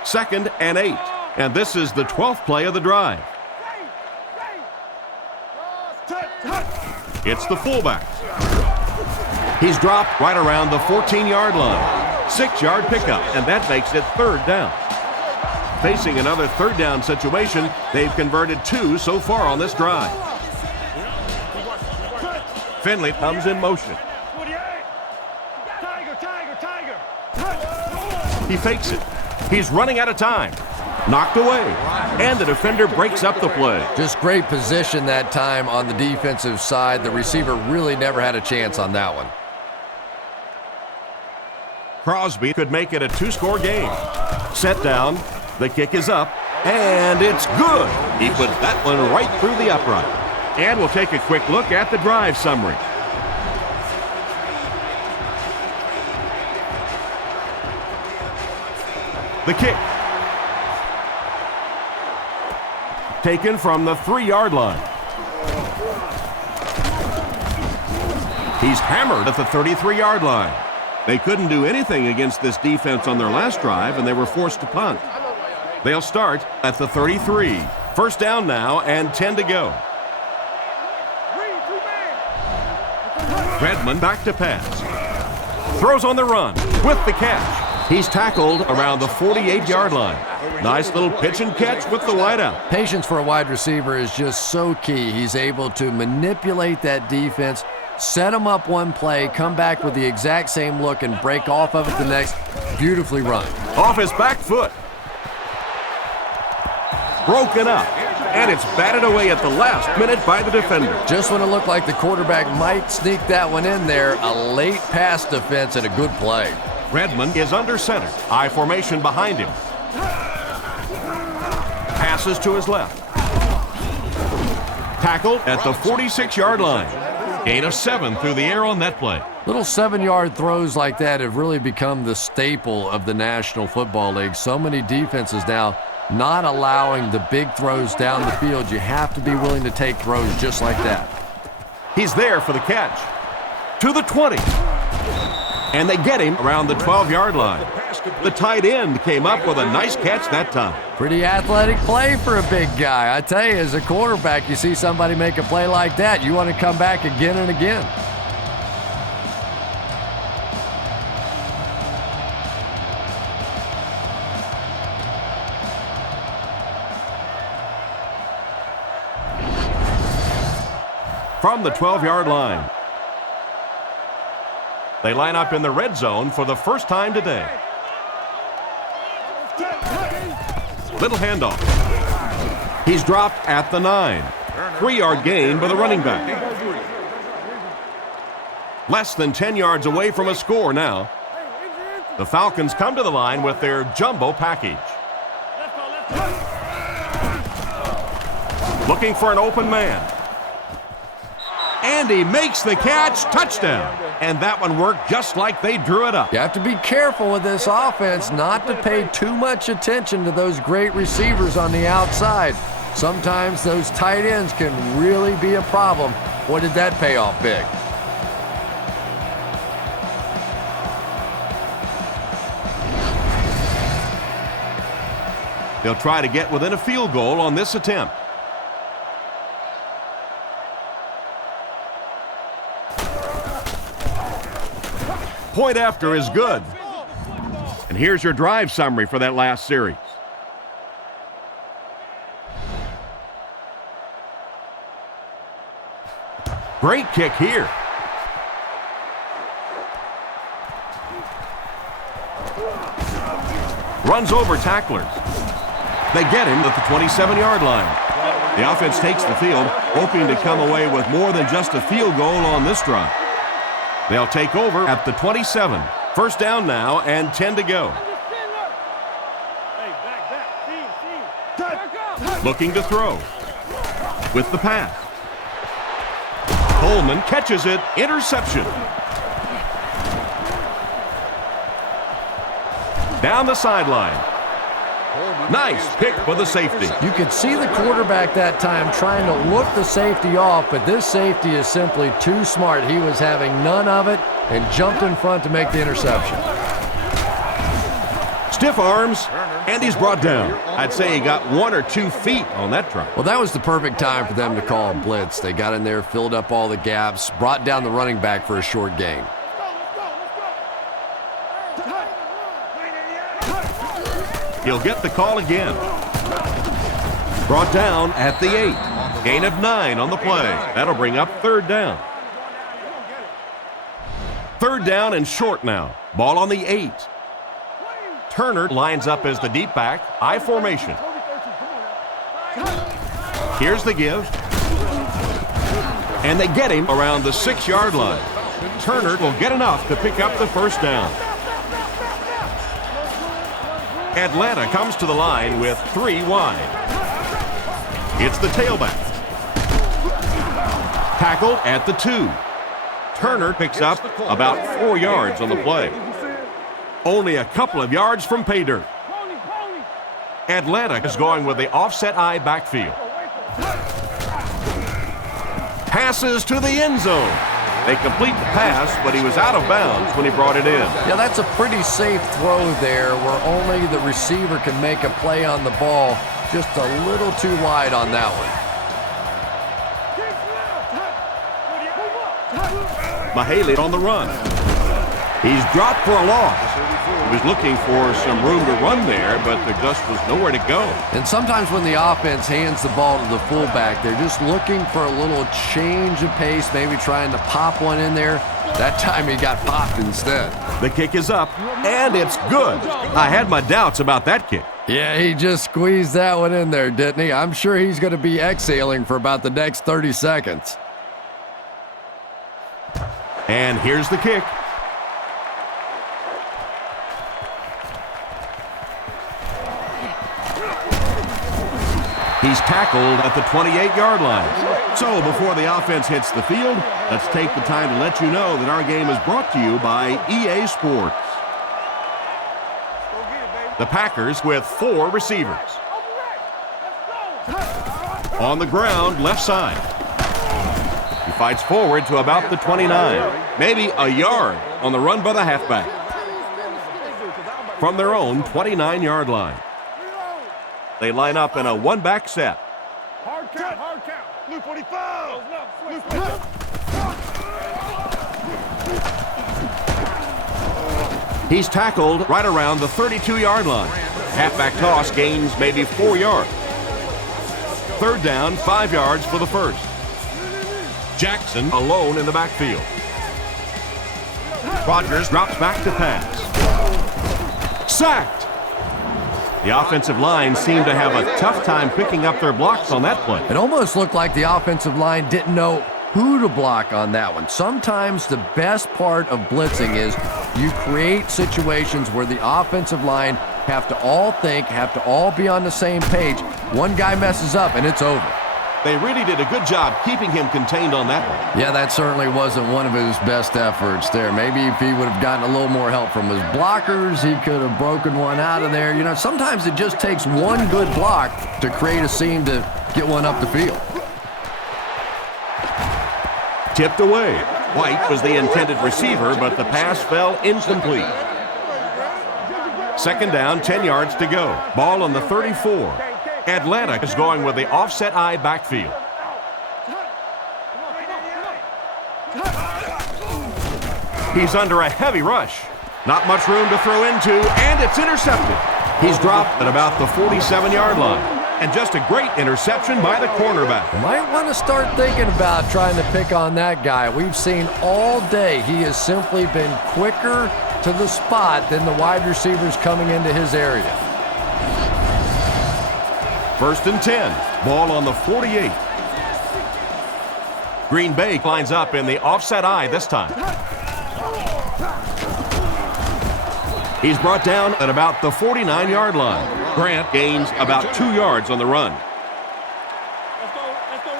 2nd and 8. And this is the 12th play of the drive. It's the fullback. He's dropped right around the 14-yard line. 6-yard pickup, and that makes it 3rd down. Facing another 3rd down situation, they've converted 2 so far on this drive. Finley comes in motion. He fakes it. He's running out of time. Knocked away. And the defender breaks up the play. Just great position that time on the defensive side. The receiver really never had a chance on that one. Crosby could make it a 2-score game. Set down. The kick is up. And it's good. He put that one right through the upright. And we'll take a quick look at the drive summary. The kick. Taken from the 3-yard line. He's hammered at the 33-yard line. They couldn't do anything against this defense on their last drive, and they were forced to punt. They'll start at the 33. First down now and 10 to go. Redmond back to pass. Throws on the run with the catch. He's tackled around the 48-yard line. Nice little pitch and catch with the wideout. Patience for a wide receiver is just so key. He's able to manipulate that defense, set them up one play, come back with the exact same look, and break off of it the next. Beautifully run. Off his back foot. Broken up. And it's batted away at the last minute by the defender. Just when it looked like the quarterback might sneak that one in there, a late pass defense and a good play. Redmond is under center. I formation behind him. Passes to his left. Tackled at the 46-yard line. Gain of 7 through the air on that play. Little 7-yard throws like that have really become the staple of the National Football League. So many defenses now not allowing the big throws down the field. You have to be willing to take throws just like that. He's there for the catch. To the 20. And they get him around the 12-yard line. The tight end came up with a nice catch that time. Pretty athletic play for a big guy. I tell you, as a quarterback, you see somebody make a play like that, you want to come back again and again. From the 12-yard line. They line up in the red zone for the first time today. Little handoff. He's dropped at the 9. 3-yard gain by the running back. Less than 10 yards away from a score now. The Falcons come to the line with their jumbo package. Looking for an open man. And he makes the catch. Touchdown. And that one worked just like they drew it up. You have to be careful with this offense not to pay too much attention to those great receivers on the outside. Sometimes those tight ends can really be a problem. What did that pay off big? They'll try to get within a field goal on this attempt. Point after is good. And here's your drive summary for that last series. Great kick here. Runs over tacklers. They get him at the 27-yard line. The offense takes the field, hoping to come away with more than just a field goal on this drive. They'll take over at the 27. First down now and 10 to go. Looking to throw. With the pass. Coleman catches it. Interception. Down the sideline. Nice pick for the safety. You could see the quarterback that time trying to look the safety off, but this safety is simply too smart. He was having none of it and jumped in front to make the interception. Stiff arms, and he's brought down. I'd say he got 1 or 2 feet on that try. Well, that was the perfect time for them to call a blitz. They got in there, filled up all the gaps, brought down the running back for a short gain. He'll get the call again. Brought down at the 8. Gain of 9 on the play. That'll bring up third down. Third down and short now. Ball on the 8. Turner lines up as the deep back. I formation. Here's the give. And they get him around the 6-yard line. Turner will get enough to pick up the first down. Atlanta comes to the line with 3 wide. It's the tailback. Tackled at the 2. Turner picks up about 4 yards on the play. Only a couple of yards from pay dirt. Atlanta is going with the offset eye backfield. Passes to the end zone. They complete the pass, but he was out of bounds when he brought it in. Yeah, that's a pretty safe throw there where only the receiver can make a play on the ball. Just a little too wide on that one. Mahaley on the run. He's dropped for a loss. He was looking for some room to run there, but there just was nowhere to go. And sometimes when the offense hands the ball to the fullback, they're just looking for a little change of pace, maybe trying to pop one in there. That time he got popped instead. The kick is up, and it's good. I had my doubts about that kick. Yeah, he just squeezed that one in there, didn't he? I'm sure he's going to be exhaling for about the next 30 seconds. And here's the kick. He's tackled at the 28-yard line. So before the offense hits the field, let's take the time to let you know that our game is brought to you by EA Sports. The Packers with 4 receivers. On the ground, left side. He fights forward to about the 29. Maybe a yard on the run by the halfback. From their own 29-yard line. They line up in a one-back set. Hard count. Blue 45. Blue 45. He's tackled right around the 32-yard line. Halfback toss gains maybe 4 yards. Third down, 5 yards for the first. Jackson alone in the backfield. Rodgers drops back to pass. Sacked. The offensive line seemed to have a tough time picking up their blocks on that play. It almost looked like the offensive line didn't know who to block on that one. Sometimes the best part of blitzing is you create situations where the offensive line have to all think, have to all be on the same page. One guy messes up and it's over. They really did a good job keeping him contained on that one. Yeah, that certainly wasn't one of his best efforts there. Maybe if he would have gotten a little more help from his blockers, he could have broken one out of there. You know, sometimes it just takes one good block to create a seam to get one up the field. Tipped away. White was the intended receiver, but the pass fell incomplete. Second down, 10 yards to go. Ball on the 34. Atlanta is going with the offset eye backfield. He's under a heavy rush. Not much room to throw into, and it's intercepted. He's dropped at about the 47-yard line. And just a great interception by the cornerback. Might want to start thinking about trying to pick on that guy. We've seen all day he has simply been quicker to the spot than the wide receivers coming into his area. First and 10. Ball on the 48. Green Bay lines up in the offset eye this time. He's brought down at about the 49-yard line. Grant gains about 2 yards on the run.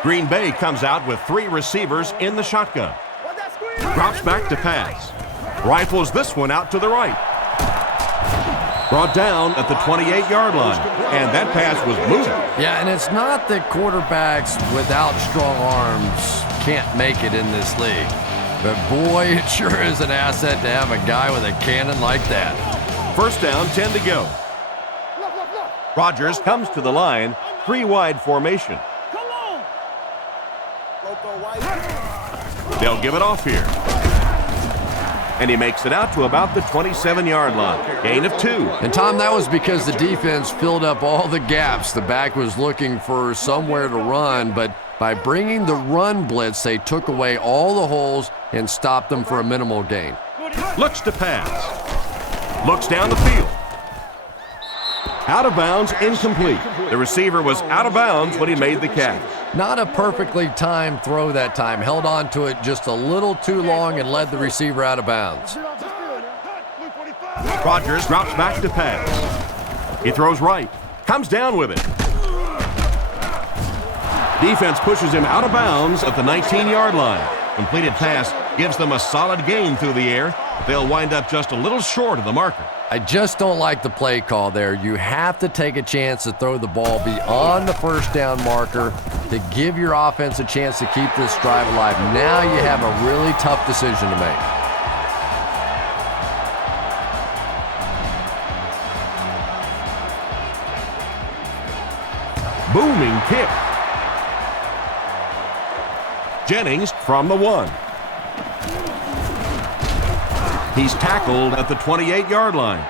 Green Bay comes out with 3 receivers in the shotgun. Drops back to pass. Rifles this one out to the right. Brought down at the 28-yard line, and that pass was moving. Yeah, and it's not that quarterbacks without strong arms can't make it in this league. But boy, it sure is an asset to have a guy with a cannon like that. First down, 10 to go. Rodgers comes to the line, 3-wide formation. They'll give it off here. And he makes it out to about the 27-yard line. Gain of 2. And, Tom, that was because the defense filled up all the gaps. The back was looking for somewhere to run, but by bringing the run blitz, they took away all the holes and stopped them for a minimal gain. Looks to pass. Looks down the field. Out of bounds, incomplete. The receiver was out of bounds when he made the catch. Not a perfectly timed throw that time. Held on to it just a little too long and led the receiver out of bounds. Rodgers drops back to pass. He throws right. Comes down with it. Defense pushes him out of bounds at the 19-yard line. Completed pass gives them a solid gain through the air. They'll wind up just a little short of the marker. I just don't like the play call there. You have to take a chance to throw the ball beyond the first down marker to give your offense a chance to keep this drive alive. Now you have a really tough decision to make. Booming kick. Jennings from the 1. He's tackled at the 28-yard line.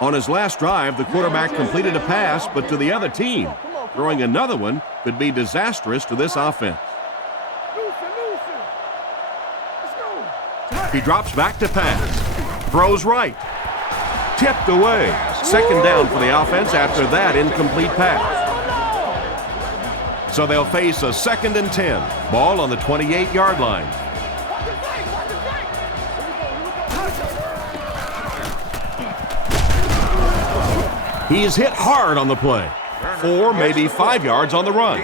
On his last drive, the quarterback completed a pass, but to the other team. Throwing another one could be disastrous to this offense. He drops back to pass. Throws right. Tipped away. Second down for the offense after that incomplete pass. So they'll face a 2nd and 10. Ball on the 28-yard line. He's hit hard on the play. 4, maybe 5 yards on the run.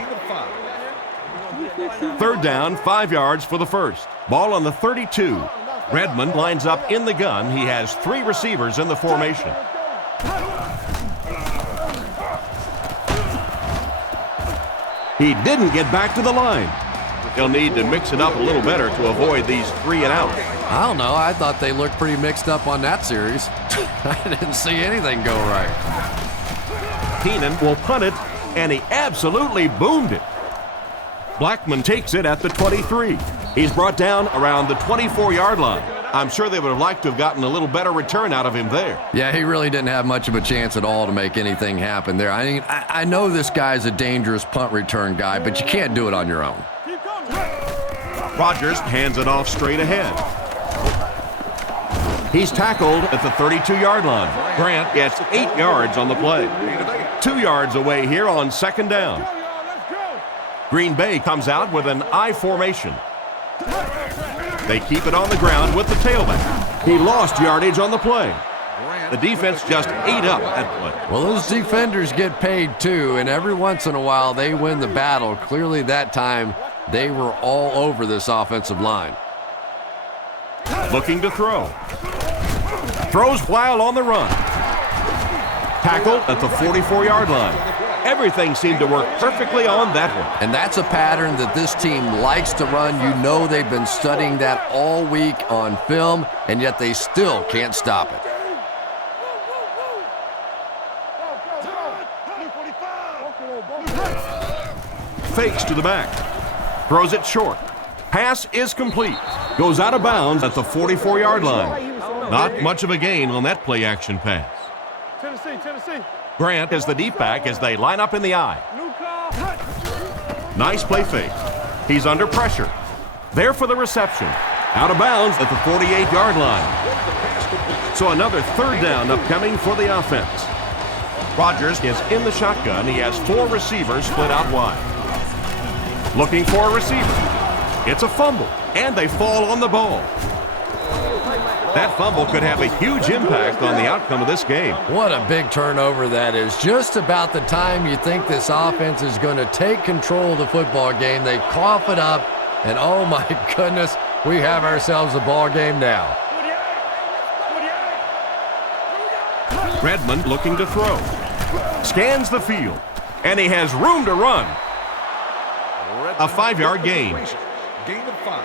3rd down, 5 yards for the first. Ball on the 32. Redmond lines up in the gun. He has 3 receivers in the formation. He didn't get back to the line. He'll need to mix it up a little better to avoid these 3 and out. I don't know. I thought they looked pretty mixed up on that series. I didn't see anything go right. Keenan will punt it, and he absolutely boomed it. Blackman takes it at the 23. He's brought down around the 24-yard line. I'm sure they would have liked to have gotten a little better return out of him there. Yeah, he really didn't have much of a chance at all to make anything happen there. I mean, I know this guy's a dangerous punt return guy, but you can't do it on your own. Rodgers hands it off straight ahead. He's tackled at the 32-yard line. Grant gets 8 yards on the play. 2 yards away here on 2nd down. Green Bay comes out with an I formation. They keep it on the ground with the tailback. He lost yardage on the play. The defense just ate up that play. Well, those defenders get paid too, and every once in a while they win the battle. Clearly that time they were all over this offensive line. Looking to throw. Throws while on the run. Tackled at the 44-yard line. Everything seemed to work perfectly on that one. And that's a pattern that this team likes to run. You know they've been studying that all week on film, and yet they still can't stop it. Fakes to the back. Throws it short. Pass is complete. Goes out of bounds at the 44-yard line. Not much of a gain on that play-action pass. Tennessee. Grant is the deep back as they line up in the I. Nice play fake. He's under pressure. There for the reception. Out of bounds at the 48-yard line. So another 3rd down upcoming for the offense. Rodgers is in the shotgun. He has 4 receivers split out wide. Looking for a receiver. It's a fumble, and they fall on the ball. That fumble could have a huge impact on the outcome of this game. What a big turnover that is. Just about the time you think this offense is going to take control of the football game, they cough it up, and oh my goodness, we have ourselves a ball game now. Redmond looking to throw. Scans the field, and he has room to run. A 5-yard gain. Gain of 5.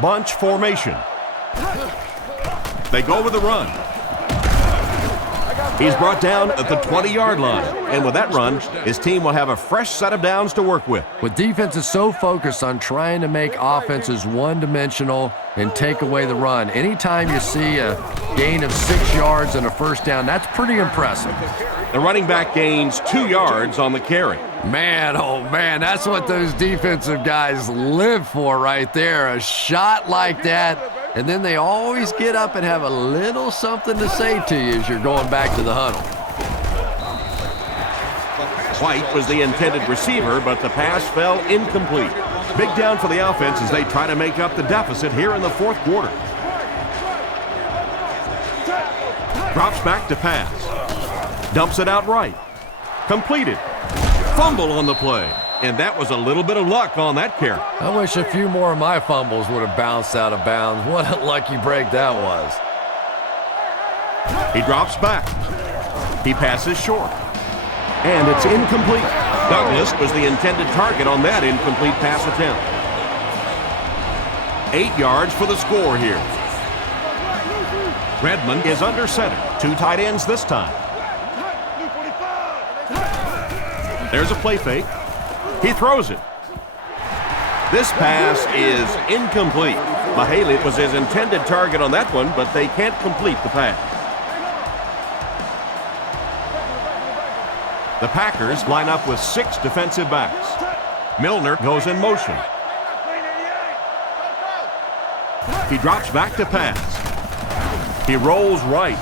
Bunch formation. They go with the run. He's brought down at the 20-yard line. And with that run, his team will have a fresh set of downs to work with. With defenses so focused on trying to make offenses one-dimensional and take away the run, anytime you see a gain of 6 yards and a first down, that's pretty impressive. The running back gains 2 yards on the carry. Man, oh man, that's what those defensive guys live for right there. A shot like that, and then they always get up and have a little something to say to you as you're going back to the huddle. White was the intended receiver, but the pass fell incomplete. Big down for the offense as they try to make up the deficit here in the 4th quarter. Drops back to pass. Dumps it out right. Completed. Fumble on the play. And that was a little bit of luck on that carry. I wish a few more of my fumbles would have bounced out of bounds. What a lucky break that was. He drops back. He passes short. And it's incomplete. Douglas was the intended target on that incomplete pass attempt. 8 yards for the score here. Redmond is under center. 2 tight ends this time. There's a play fake. He throws it. This pass is incomplete. Mahaley was his intended target on that one, but they can't complete the pass. The Packers line up with 6 defensive backs. Milner goes in motion. He drops back to pass. He rolls right.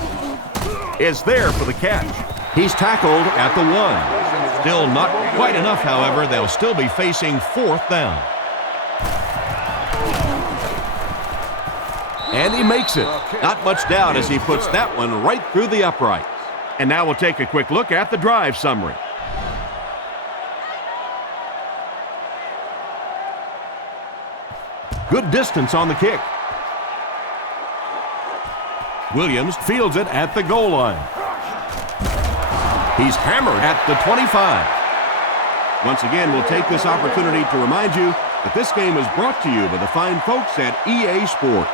Is there for the catch. He's tackled at the 1. Still not quite enough, however. They'll still be facing 4th down. And he makes it. Not much doubt as he puts that one right through the uprights. And now we'll take a quick look at the drive summary. Good distance on the kick. Williams fields it at the goal line. He's hammered at the 25. Once again, we'll take this opportunity to remind you that this game is brought to you by the fine folks at EA Sports.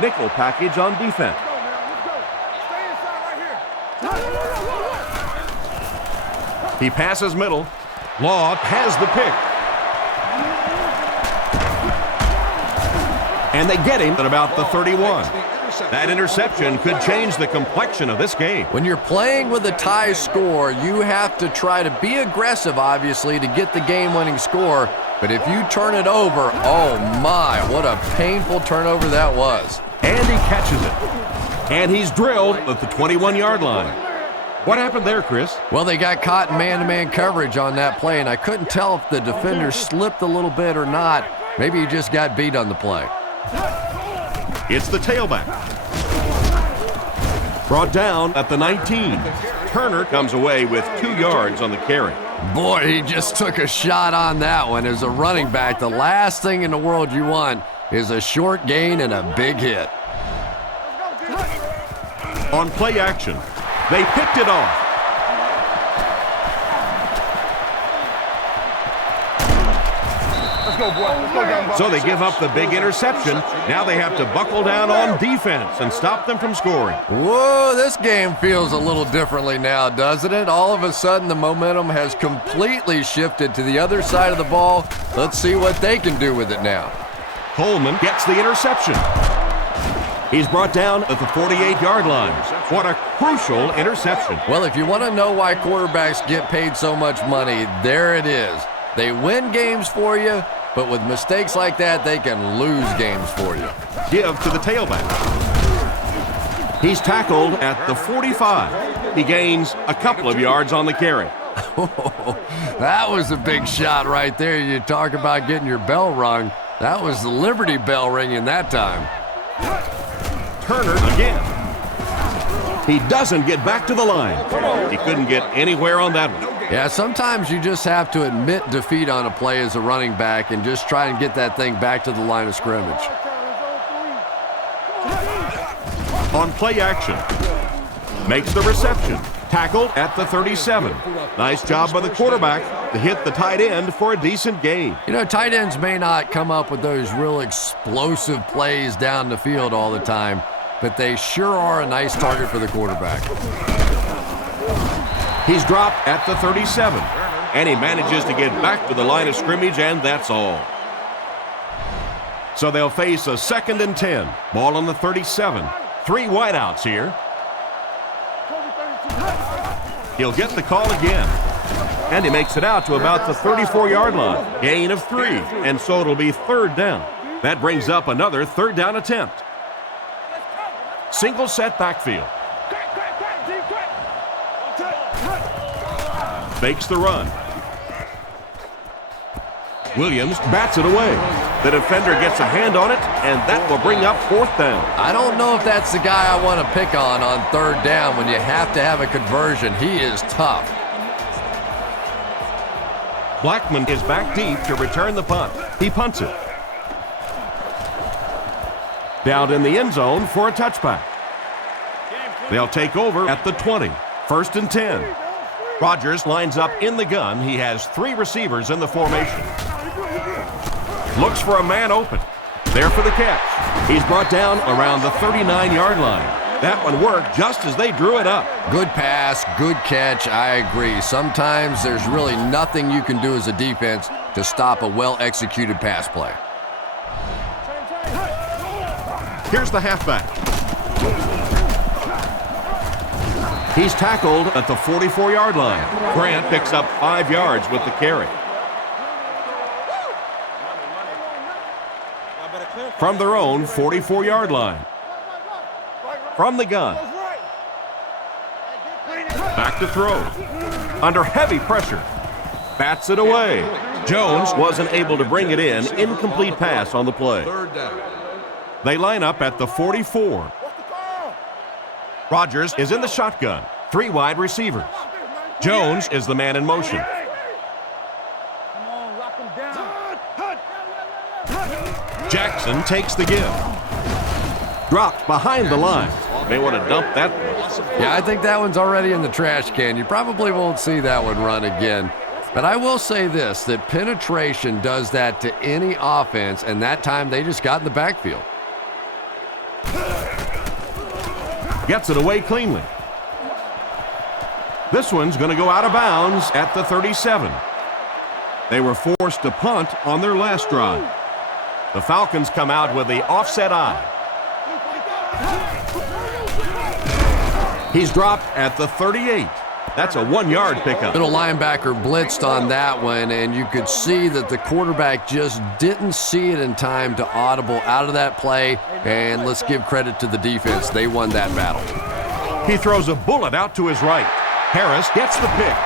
Nickel package on defense. He passes middle. Law has the pick. And they get him at about the 31. That interception could change the complexion of this game. When you're playing with a tie score, you have to try to be aggressive, obviously, to get the game-winning score. But if you turn it over, oh my, what a painful turnover that was. And he catches it. And he's drilled at the 21-yard line. What happened there, Chris? Well, they got caught in man-to-man coverage on that play, and I couldn't tell if the defender slipped a little bit or not. Maybe he just got beat on the play. It's the tailback. Brought down at the 19. Turner comes away with 2 yards on the carry. Boy, he just took a shot on that one. As a running back, the last thing in the world you want is a short gain and a big hit. On play action, they picked it off. Let's go, boy. Let's go, young boy. So they give up the big interception. Now they have to buckle down on defense and stop them from scoring. Whoa, this game feels a little differently now, doesn't it? All of a sudden, the momentum has completely shifted to the other side of the ball. Let's see what they can do with it now. Coleman gets the interception. He's brought down at the 48-yard line. What a crucial interception. Well, if you want to know why quarterbacks get paid so much money, there it is. They win games for you, but with mistakes like that, they can lose games for you. Give to the tailback. He's tackled at the 45. He gains a couple of yards on the carry. That was a big shot right there. You talk about getting your bell rung. That was the Liberty Bell ringing that time. Turner again. He doesn't get back to the line. He couldn't get anywhere on that one. Yeah, sometimes you just have to admit defeat on a play as a running back and just try and get that thing back to the line of scrimmage. On play action. Makes the reception. Tackled at the 37. Nice job by the quarterback to hit the tight end for a decent gain. You know, tight ends may not come up with those real explosive plays down the field all the time, but they sure are a nice target for the quarterback. He's dropped at the 37, and he manages to get back to the line of scrimmage, and that's all. So they'll face a 2nd and 10. Ball on the 37. 3 wideouts here. He'll get the call again. And he makes it out to about the 34-yard line. Gain of 3, and so it'll be 3rd down. That brings up another 3rd down attempt. Single set backfield. Fakes the run. Williams bats it away. The defender gets a hand on it, and that will bring up 4th down. I don't know if that's the guy I want to pick on 3rd down when you have to have a conversion. He is tough. Blackman is back deep to return the punt. He punts it. Down in the end zone for a touchback. They'll take over at the 20. 1st and 10. Rodgers lines up in the gun. He has 3 receivers in the formation. Looks for a man open. There for the catch. He's brought down around the 39-yard line. That one worked just as they drew it up. Good pass, good catch, I agree. Sometimes there's really nothing you can do as a defense to stop a well-executed pass play. Here's the halfback. He's tackled at the 44-yard line. Grant picks up 5 yards with the carry. From their own 44-yard line. From the gun. Back to throw. Under heavy pressure. Bats it away. Jones wasn't able to bring it in. Incomplete pass on the play. They line up at the 44. Rodgers is in the shotgun. 3 wide receivers. Jones is the man in motion. Jackson takes the give. Dropped behind the line. May want to dump that one. Yeah, I think that one's already in the trash can. You probably won't see that one run again. But I will say this, that penetration does that to any offense, and that time they just got in the backfield. Gets it away cleanly. This one's going to go out of bounds at the 37. They were forced to punt on their last drive. The Falcons come out with the offset eye. He's dropped at the 38. That's a 1-yard pickup. Little linebacker blitzed on that one, and you could see that the quarterback just didn't see it in time to audible out of that play. And let's give credit to the defense. They won that battle. He throws a bullet out to his right. Harris gets the pick.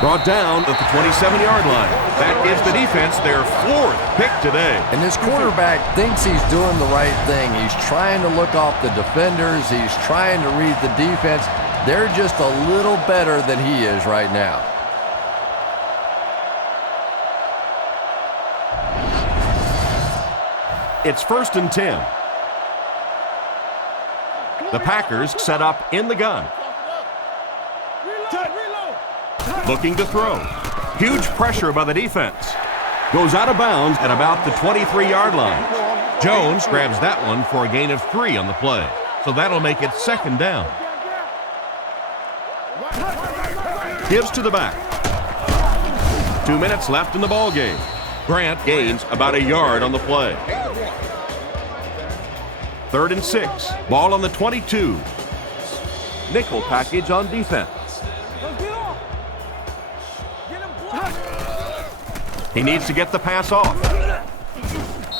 Brought down at the 27-yard line. That gives the defense their 4th pick today. And this quarterback thinks he's doing the right thing. He's trying to look off the defenders. He's trying to read the defense. They're just a little better than he is right now. It's 1st and 10. The Packers set up in the gun. Looking to throw. Huge pressure by the defense. Goes out of bounds at about the 23-yard line. Jones grabs that one for a gain of 3 on the play. So that'll make it 2nd down. Gives to the back. 2 minutes left in the ball game. Grant gains about a yard on the play. 3rd and 6. Ball on the 22. Nickel package on defense. He needs to get the pass off.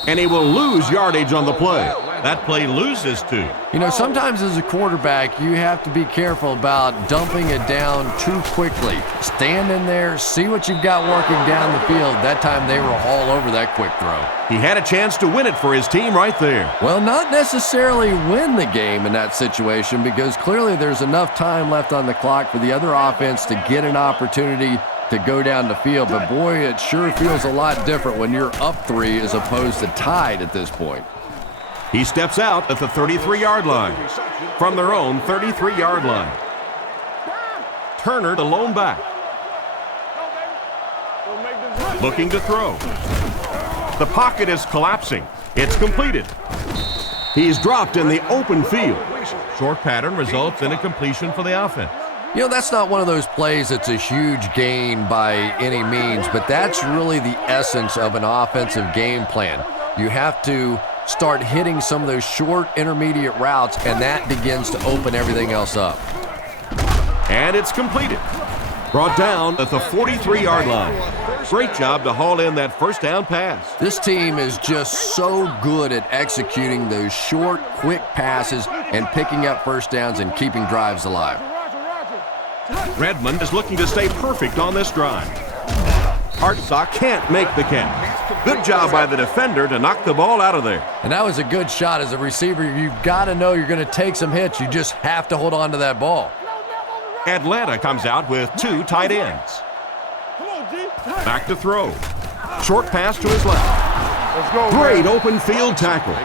And he will lose yardage on the play. That play loses 2. You know, sometimes as a quarterback, you have to be careful about dumping it down too quickly. Stand in there, see what you've got working down the field. That time they were all over that quick throw. He had a chance to win it for his team right there. Well, not necessarily win the game in that situation, because clearly there's enough time left on the clock for the other offense to get an opportunity to go down the field. But boy, it sure feels a lot different when you're up 3 as opposed to tied at this point. He steps out at the 33-yard line. From their own 33-yard line. Turner, the lone back. Looking to throw. The pocket is collapsing. It's completed. He's dropped in the open field. Short pattern results in a completion for the offense. You know, that's not one of those plays that's a huge gain by any means, but that's really the essence of an offensive game plan. You have to start hitting some of those short intermediate routes, and that begins to open everything else up. And it's completed. Brought down at the 43-yard line. Great job to haul in that 1st down pass. This team is just so good at executing those short, quick passes and picking up 1st downs and keeping drives alive. Redmond is looking to stay perfect on this drive. Hartsock can't make the catch. Good job by the defender to knock the ball out of there. And that was a good shot. As a receiver, you've got to know you're going to take some hits. You just have to hold on to that ball. Atlanta comes out with 2 tight ends. Back to throw. Short pass to his left. Let's go. Great open field tackle.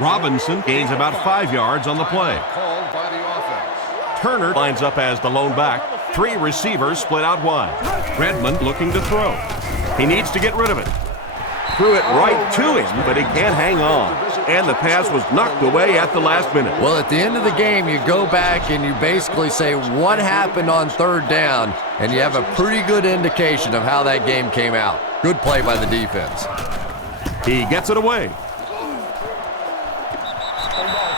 Robinson gains about 5 yards on the play. Turner lines up as the lone back. 3 receivers split out wide. Redmond looking to throw. He needs to get rid of it. Threw it right to him, but he can't hang on. And the pass was knocked away at the last minute. Well, at the end of the game, you go back and you basically say what happened on third down, and you have a pretty good indication of how that game came out. Good play by the defense. He gets it away.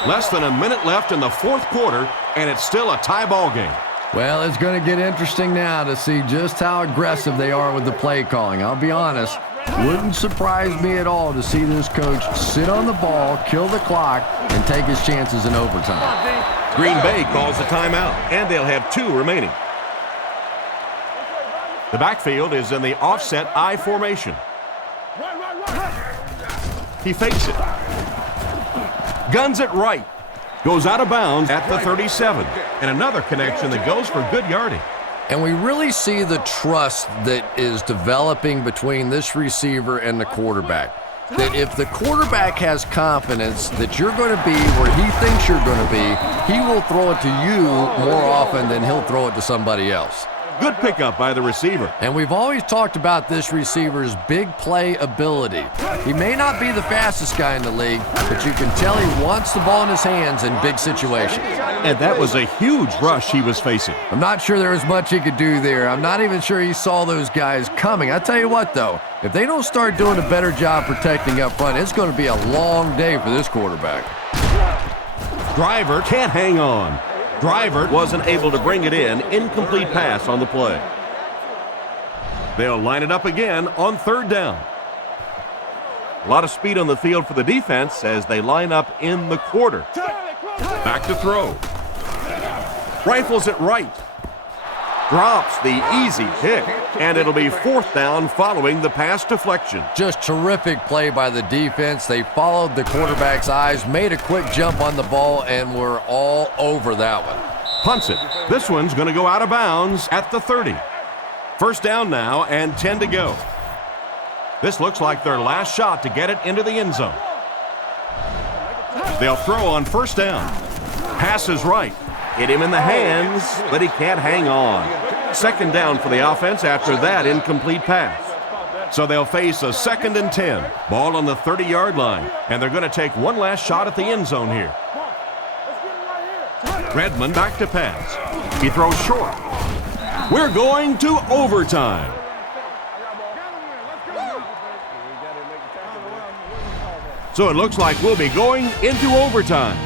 Less than a minute left in the fourth quarter, and it's still a tie ball game. Well, it's going to get interesting now to see just how aggressive they are with the play calling. I'll be honest, wouldn't surprise me at all to see this coach sit on the ball, kill the clock, and take his chances in overtime. Green Bay calls a timeout, and they'll have 2 remaining. The backfield is in the offset I formation. He fakes it. Guns it right. Goes out of bounds at the 37. And another connection that goes for good yardage. And we really see the trust that is developing between this receiver and the quarterback. That if the quarterback has confidence that you're going to be where he thinks you're going to be, he will throw it to you more often than he'll throw it to somebody else. Good pickup by the receiver. And we've always talked about this receiver's big play ability. He may not be the fastest guy in the league, but you can tell he wants the ball in his hands in big situations. And that was a huge rush he was facing. I'm not sure there was much he could do there. I'm not even sure he saw those guys coming. I tell you what, though, if they don't start doing a better job protecting up front, it's going to be a long day for this quarterback. Driver can't hang on. Driver wasn't able to bring it in. Incomplete pass on the play. They'll line it up again on third down. A lot of speed on the field for the defense as they line up in the quarter. Back to throw. Rifles it right. Drops the easy pick, and it'll be 4th down following the pass deflection. Just terrific play by the defense. They followed the quarterback's eyes, made a quick jump on the ball, and were all over that one. Punts it. This one's going to go out of bounds at the 30. 1st down now and 10 to go. This looks like their last shot to get it into the end zone. They'll throw on 1st down. Pass is right. Hit him in the hands, but he can't hang on. 2nd down for the offense after that incomplete pass. So they'll face a 2nd and 10. Ball on the 30-yard line, and they're going to take one last shot at the end zone here. Redmond back to pass. He throws short. We're going to overtime. So it looks like we'll be going into overtime.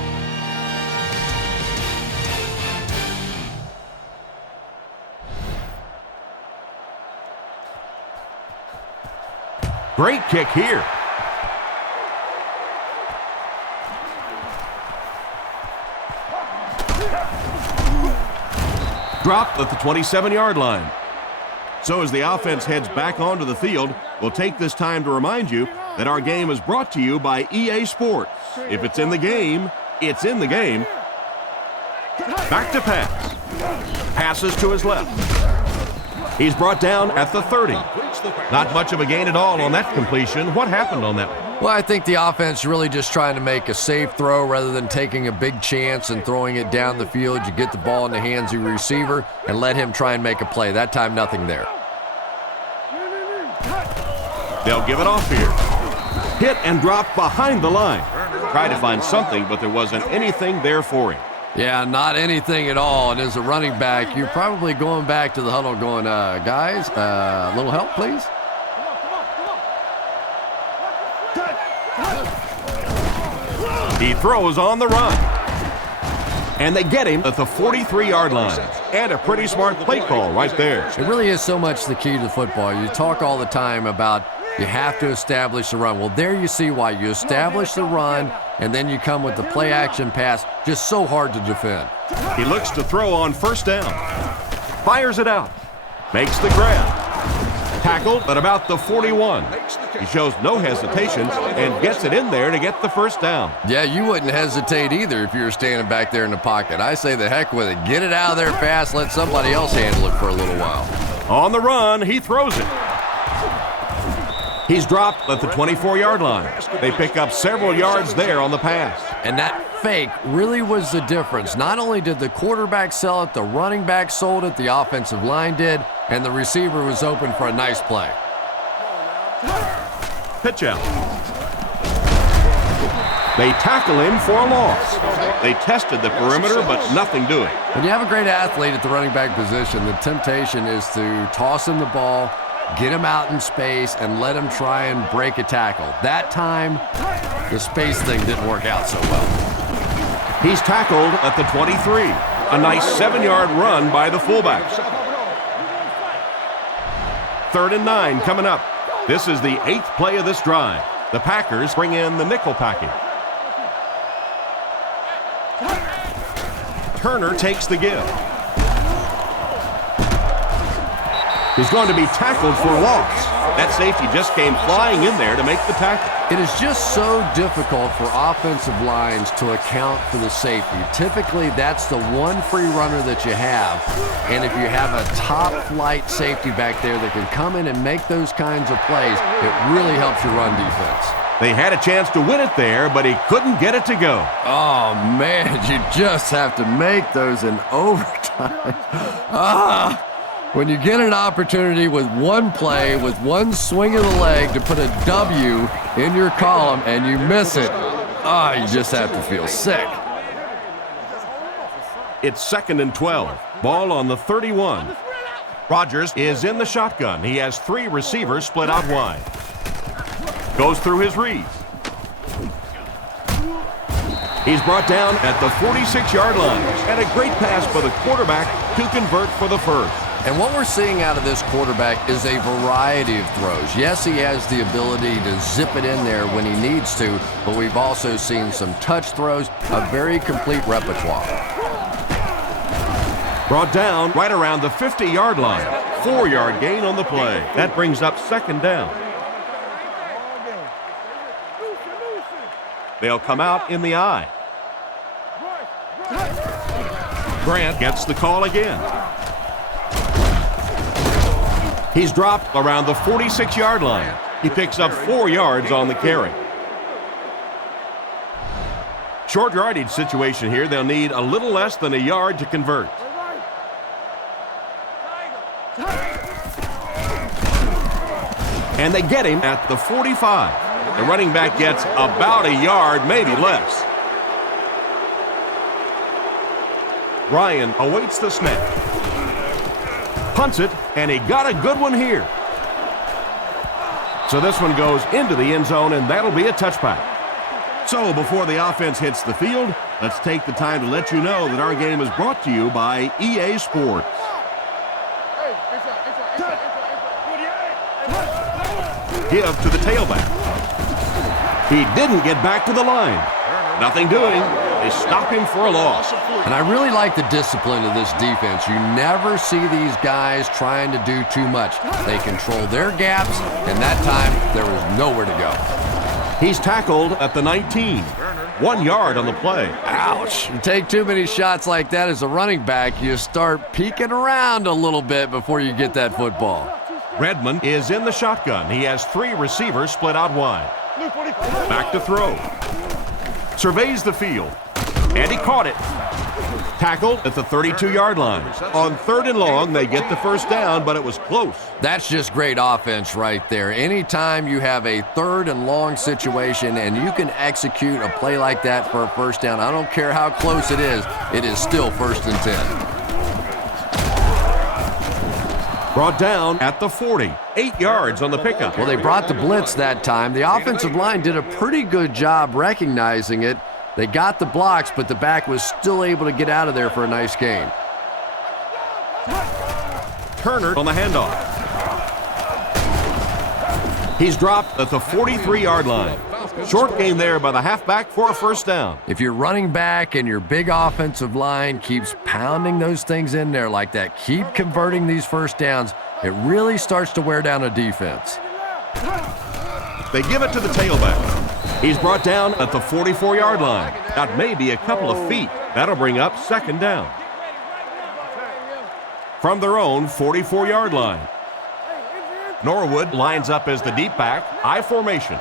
Great kick here. Dropped at the 27-yard line. So as the offense heads back onto the field, we'll take this time to remind you that our game is brought to you by EA Sports. If it's in the game, it's in the game. Back to pass. Passes to his left. He's brought down at the 30. Not much of a gain at all on that completion. What happened on that one? Well, I think the offense really just trying to make a safe throw rather than taking a big chance and throwing it down the field. You get the ball in the hands of your receiver and let him try and make a play. That time, nothing there. They'll give it off here. Hit and drop behind the line. Tried to find something, but there wasn't anything there for him. Yeah, not anything at all. And as a running back, you're probably going back to the huddle going, guys, a little help, please. He throws on the run. And they get him at the 43-yard line. And a pretty smart play call right there. It really is so much the key to football. You talk all the time about you have to establish the run. Well, there you see why. You establish the run, and then you come with the play-action pass. Just so hard to defend. He looks to throw on 1st down. Fires it out. Makes the grab. Tackled at about the 41. He shows no hesitation and gets it in there to get the first down. Yeah, you wouldn't hesitate either if you were standing back there in the pocket. I say the heck with it. Get it out of there fast. Let somebody else handle it for a little while. On the run, he throws it. He's dropped at the 24-yard line. They pick up several yards there on the pass. And that fake really was the difference. Not only did the quarterback sell it, the running back sold it, the offensive line did, and the receiver was open for a nice play. Pitch out. They tackle him for a loss. They tested the perimeter, but nothing doing. When you have a great athlete at the running back position, the temptation is to toss him the ball, get him out in space, and let him try and break a tackle. That time, the space thing didn't work out so well. He's tackled at the 23. A nice 7-yard run by the fullback. 3rd and 9 coming up. This is the 8th play of this drive. The Packers bring in the nickel package. Turner takes the give. He's going to be tackled for loss. That safety just came flying in there to make the tackle. It is just so difficult for offensive lines to account for the safety. Typically, that's the one free runner that you have. And if you have a top-flight safety back there that can come in and make those kinds of plays, it really helps your run defense. They had a chance to win it there, but he couldn't get it to go. Oh, man, you just have to make those in overtime. When you get an opportunity with one play, with one swing of the leg to put a W in your column and you miss it, you just have to feel sick. It's 2nd and 12. Ball on the 31. Rodgers is in the shotgun. He has 3 receivers split out wide. Goes through his reads. He's brought down at the 46-yard line. And a great pass by the quarterback to convert for the first. And what we're seeing out of this quarterback is a variety of throws. Yes, he has the ability to zip it in there when he needs to, but we've also seen some touch throws, a very complete repertoire. Brought down right around the 50-yard line. 4-yard gain on the play. That brings up 2nd down. They'll come out in the eye. Grant gets the call again. He's dropped around the 46-yard line. He picks up 4 yards on the carry. Short yardage situation here. They'll need a little less than a yard to convert. And they get him at the 45. The running back gets about a yard, maybe less. Ryan awaits the snap. Punts it, and he got a good one here. So this one goes into the end zone, and that'll be a touchback. So before the offense hits the field, let's take the time to let you know that our game is brought to you by EA Sports. Give to the tailback. He didn't get back to the line. Nothing doing. They stop him for a loss. And I really like the discipline of this defense. You never see these guys trying to do too much. They control their gaps, and that time there was nowhere to go. He's tackled at the 19. 1 yard on the play. Ouch. You take too many shots like that as a running back, you start peeking around a little bit before you get that football. Redmond is in the shotgun. He has 3 receivers split out wide. Back to throw. Surveys the field. And he caught it. Tackled at the 32-yard line. On 3rd and long, they get the first down, but it was close. That's just great offense right there. Anytime you have a 3rd and long situation and you can execute a play like that for a first down, I don't care how close it is still 1st and 10. Brought down at the 40. 8 yards on the pickup. Well, they brought the blitz that time. The offensive line did a pretty good job recognizing it. They got the blocks, but the back was still able to get out of there for a nice gain. Turner on the handoff. He's dropped at the 43-yard line. Short gain there by the halfback for a first down. If your running back and your big offensive line keeps pounding those things in there like that, keep converting these first downs, it really starts to wear down a defense. They give it to the tailback. He's brought down at the 44-yard line. That may be a couple of feet. That'll bring up second down. From their own 44-yard line. Norwood lines up as the deep back, I formation.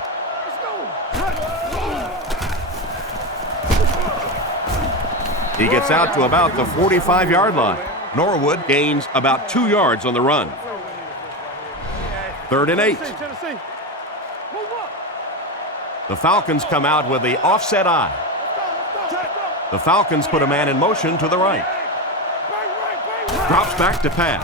He gets out to about the 45-yard line. Norwood gains about 2 yards on the run. 3rd and 8. The Falcons come out with the offset I. The Falcons put a man in motion to the right. Drops back to pass.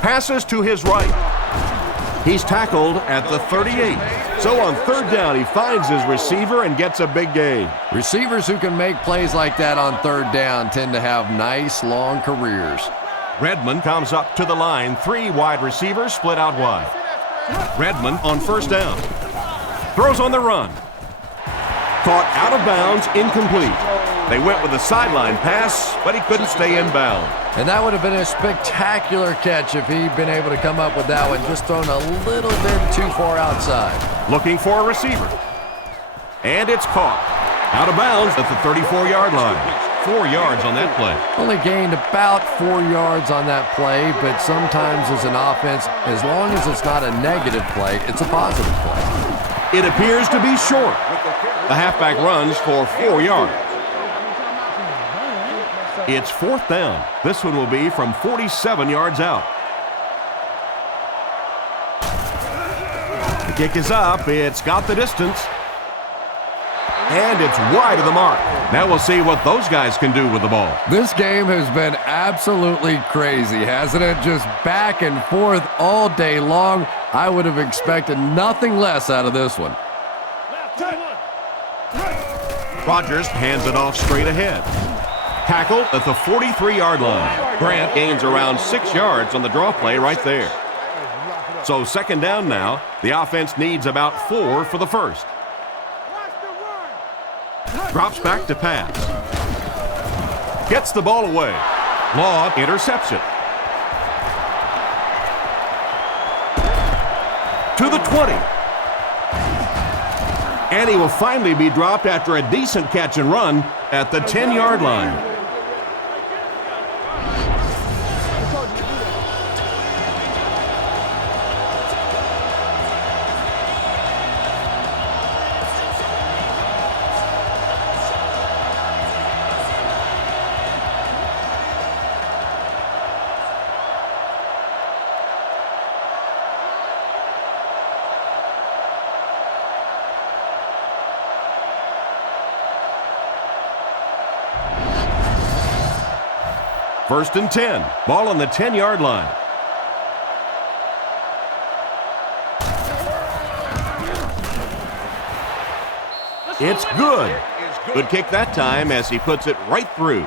Passes to his right. He's tackled at the 38. So on 3rd down, he finds his receiver and gets a big gain. Receivers who can make plays like that on 3rd down tend to have nice, long careers. Redmond comes up to the line. 3 wide receivers split out wide. Redmond on 1st down. Throws on the run. Caught out of bounds, incomplete. They went with a sideline pass, but he couldn't stay in bounds. And that would have been a spectacular catch if he'd been able to come up with that one, just thrown a little bit too far outside. Looking for a receiver. And it's caught. Out of bounds at the 34-yard line. 4 yards on that play. Only gained about 4 yards on that play, but sometimes as an offense, as long as it's not a negative play, it's a positive play. It appears to be short. The halfback runs for 4 yards. It's 4th down. This one will be from 47 yards out. The kick is up. It's got the distance. And it's wide of the mark. Now we'll see what those guys can do with the ball. This game has been absolutely crazy, hasn't it? Just back and forth all day long. I would have expected nothing less out of this one. Rodgers hands it off straight ahead. Tackled at the 43-yard line. Grant gains around 6 yards on the draw play right there. So 2nd down now. The offense needs about 4 for the first. Drops back to pass. Gets the ball away. Law intercepts it. To the 20. And he will finally be dropped after a decent catch and run at the 10-yard line. First and 10. Ball on the 10-yard line. It's good. Good kick that time as he puts it right through.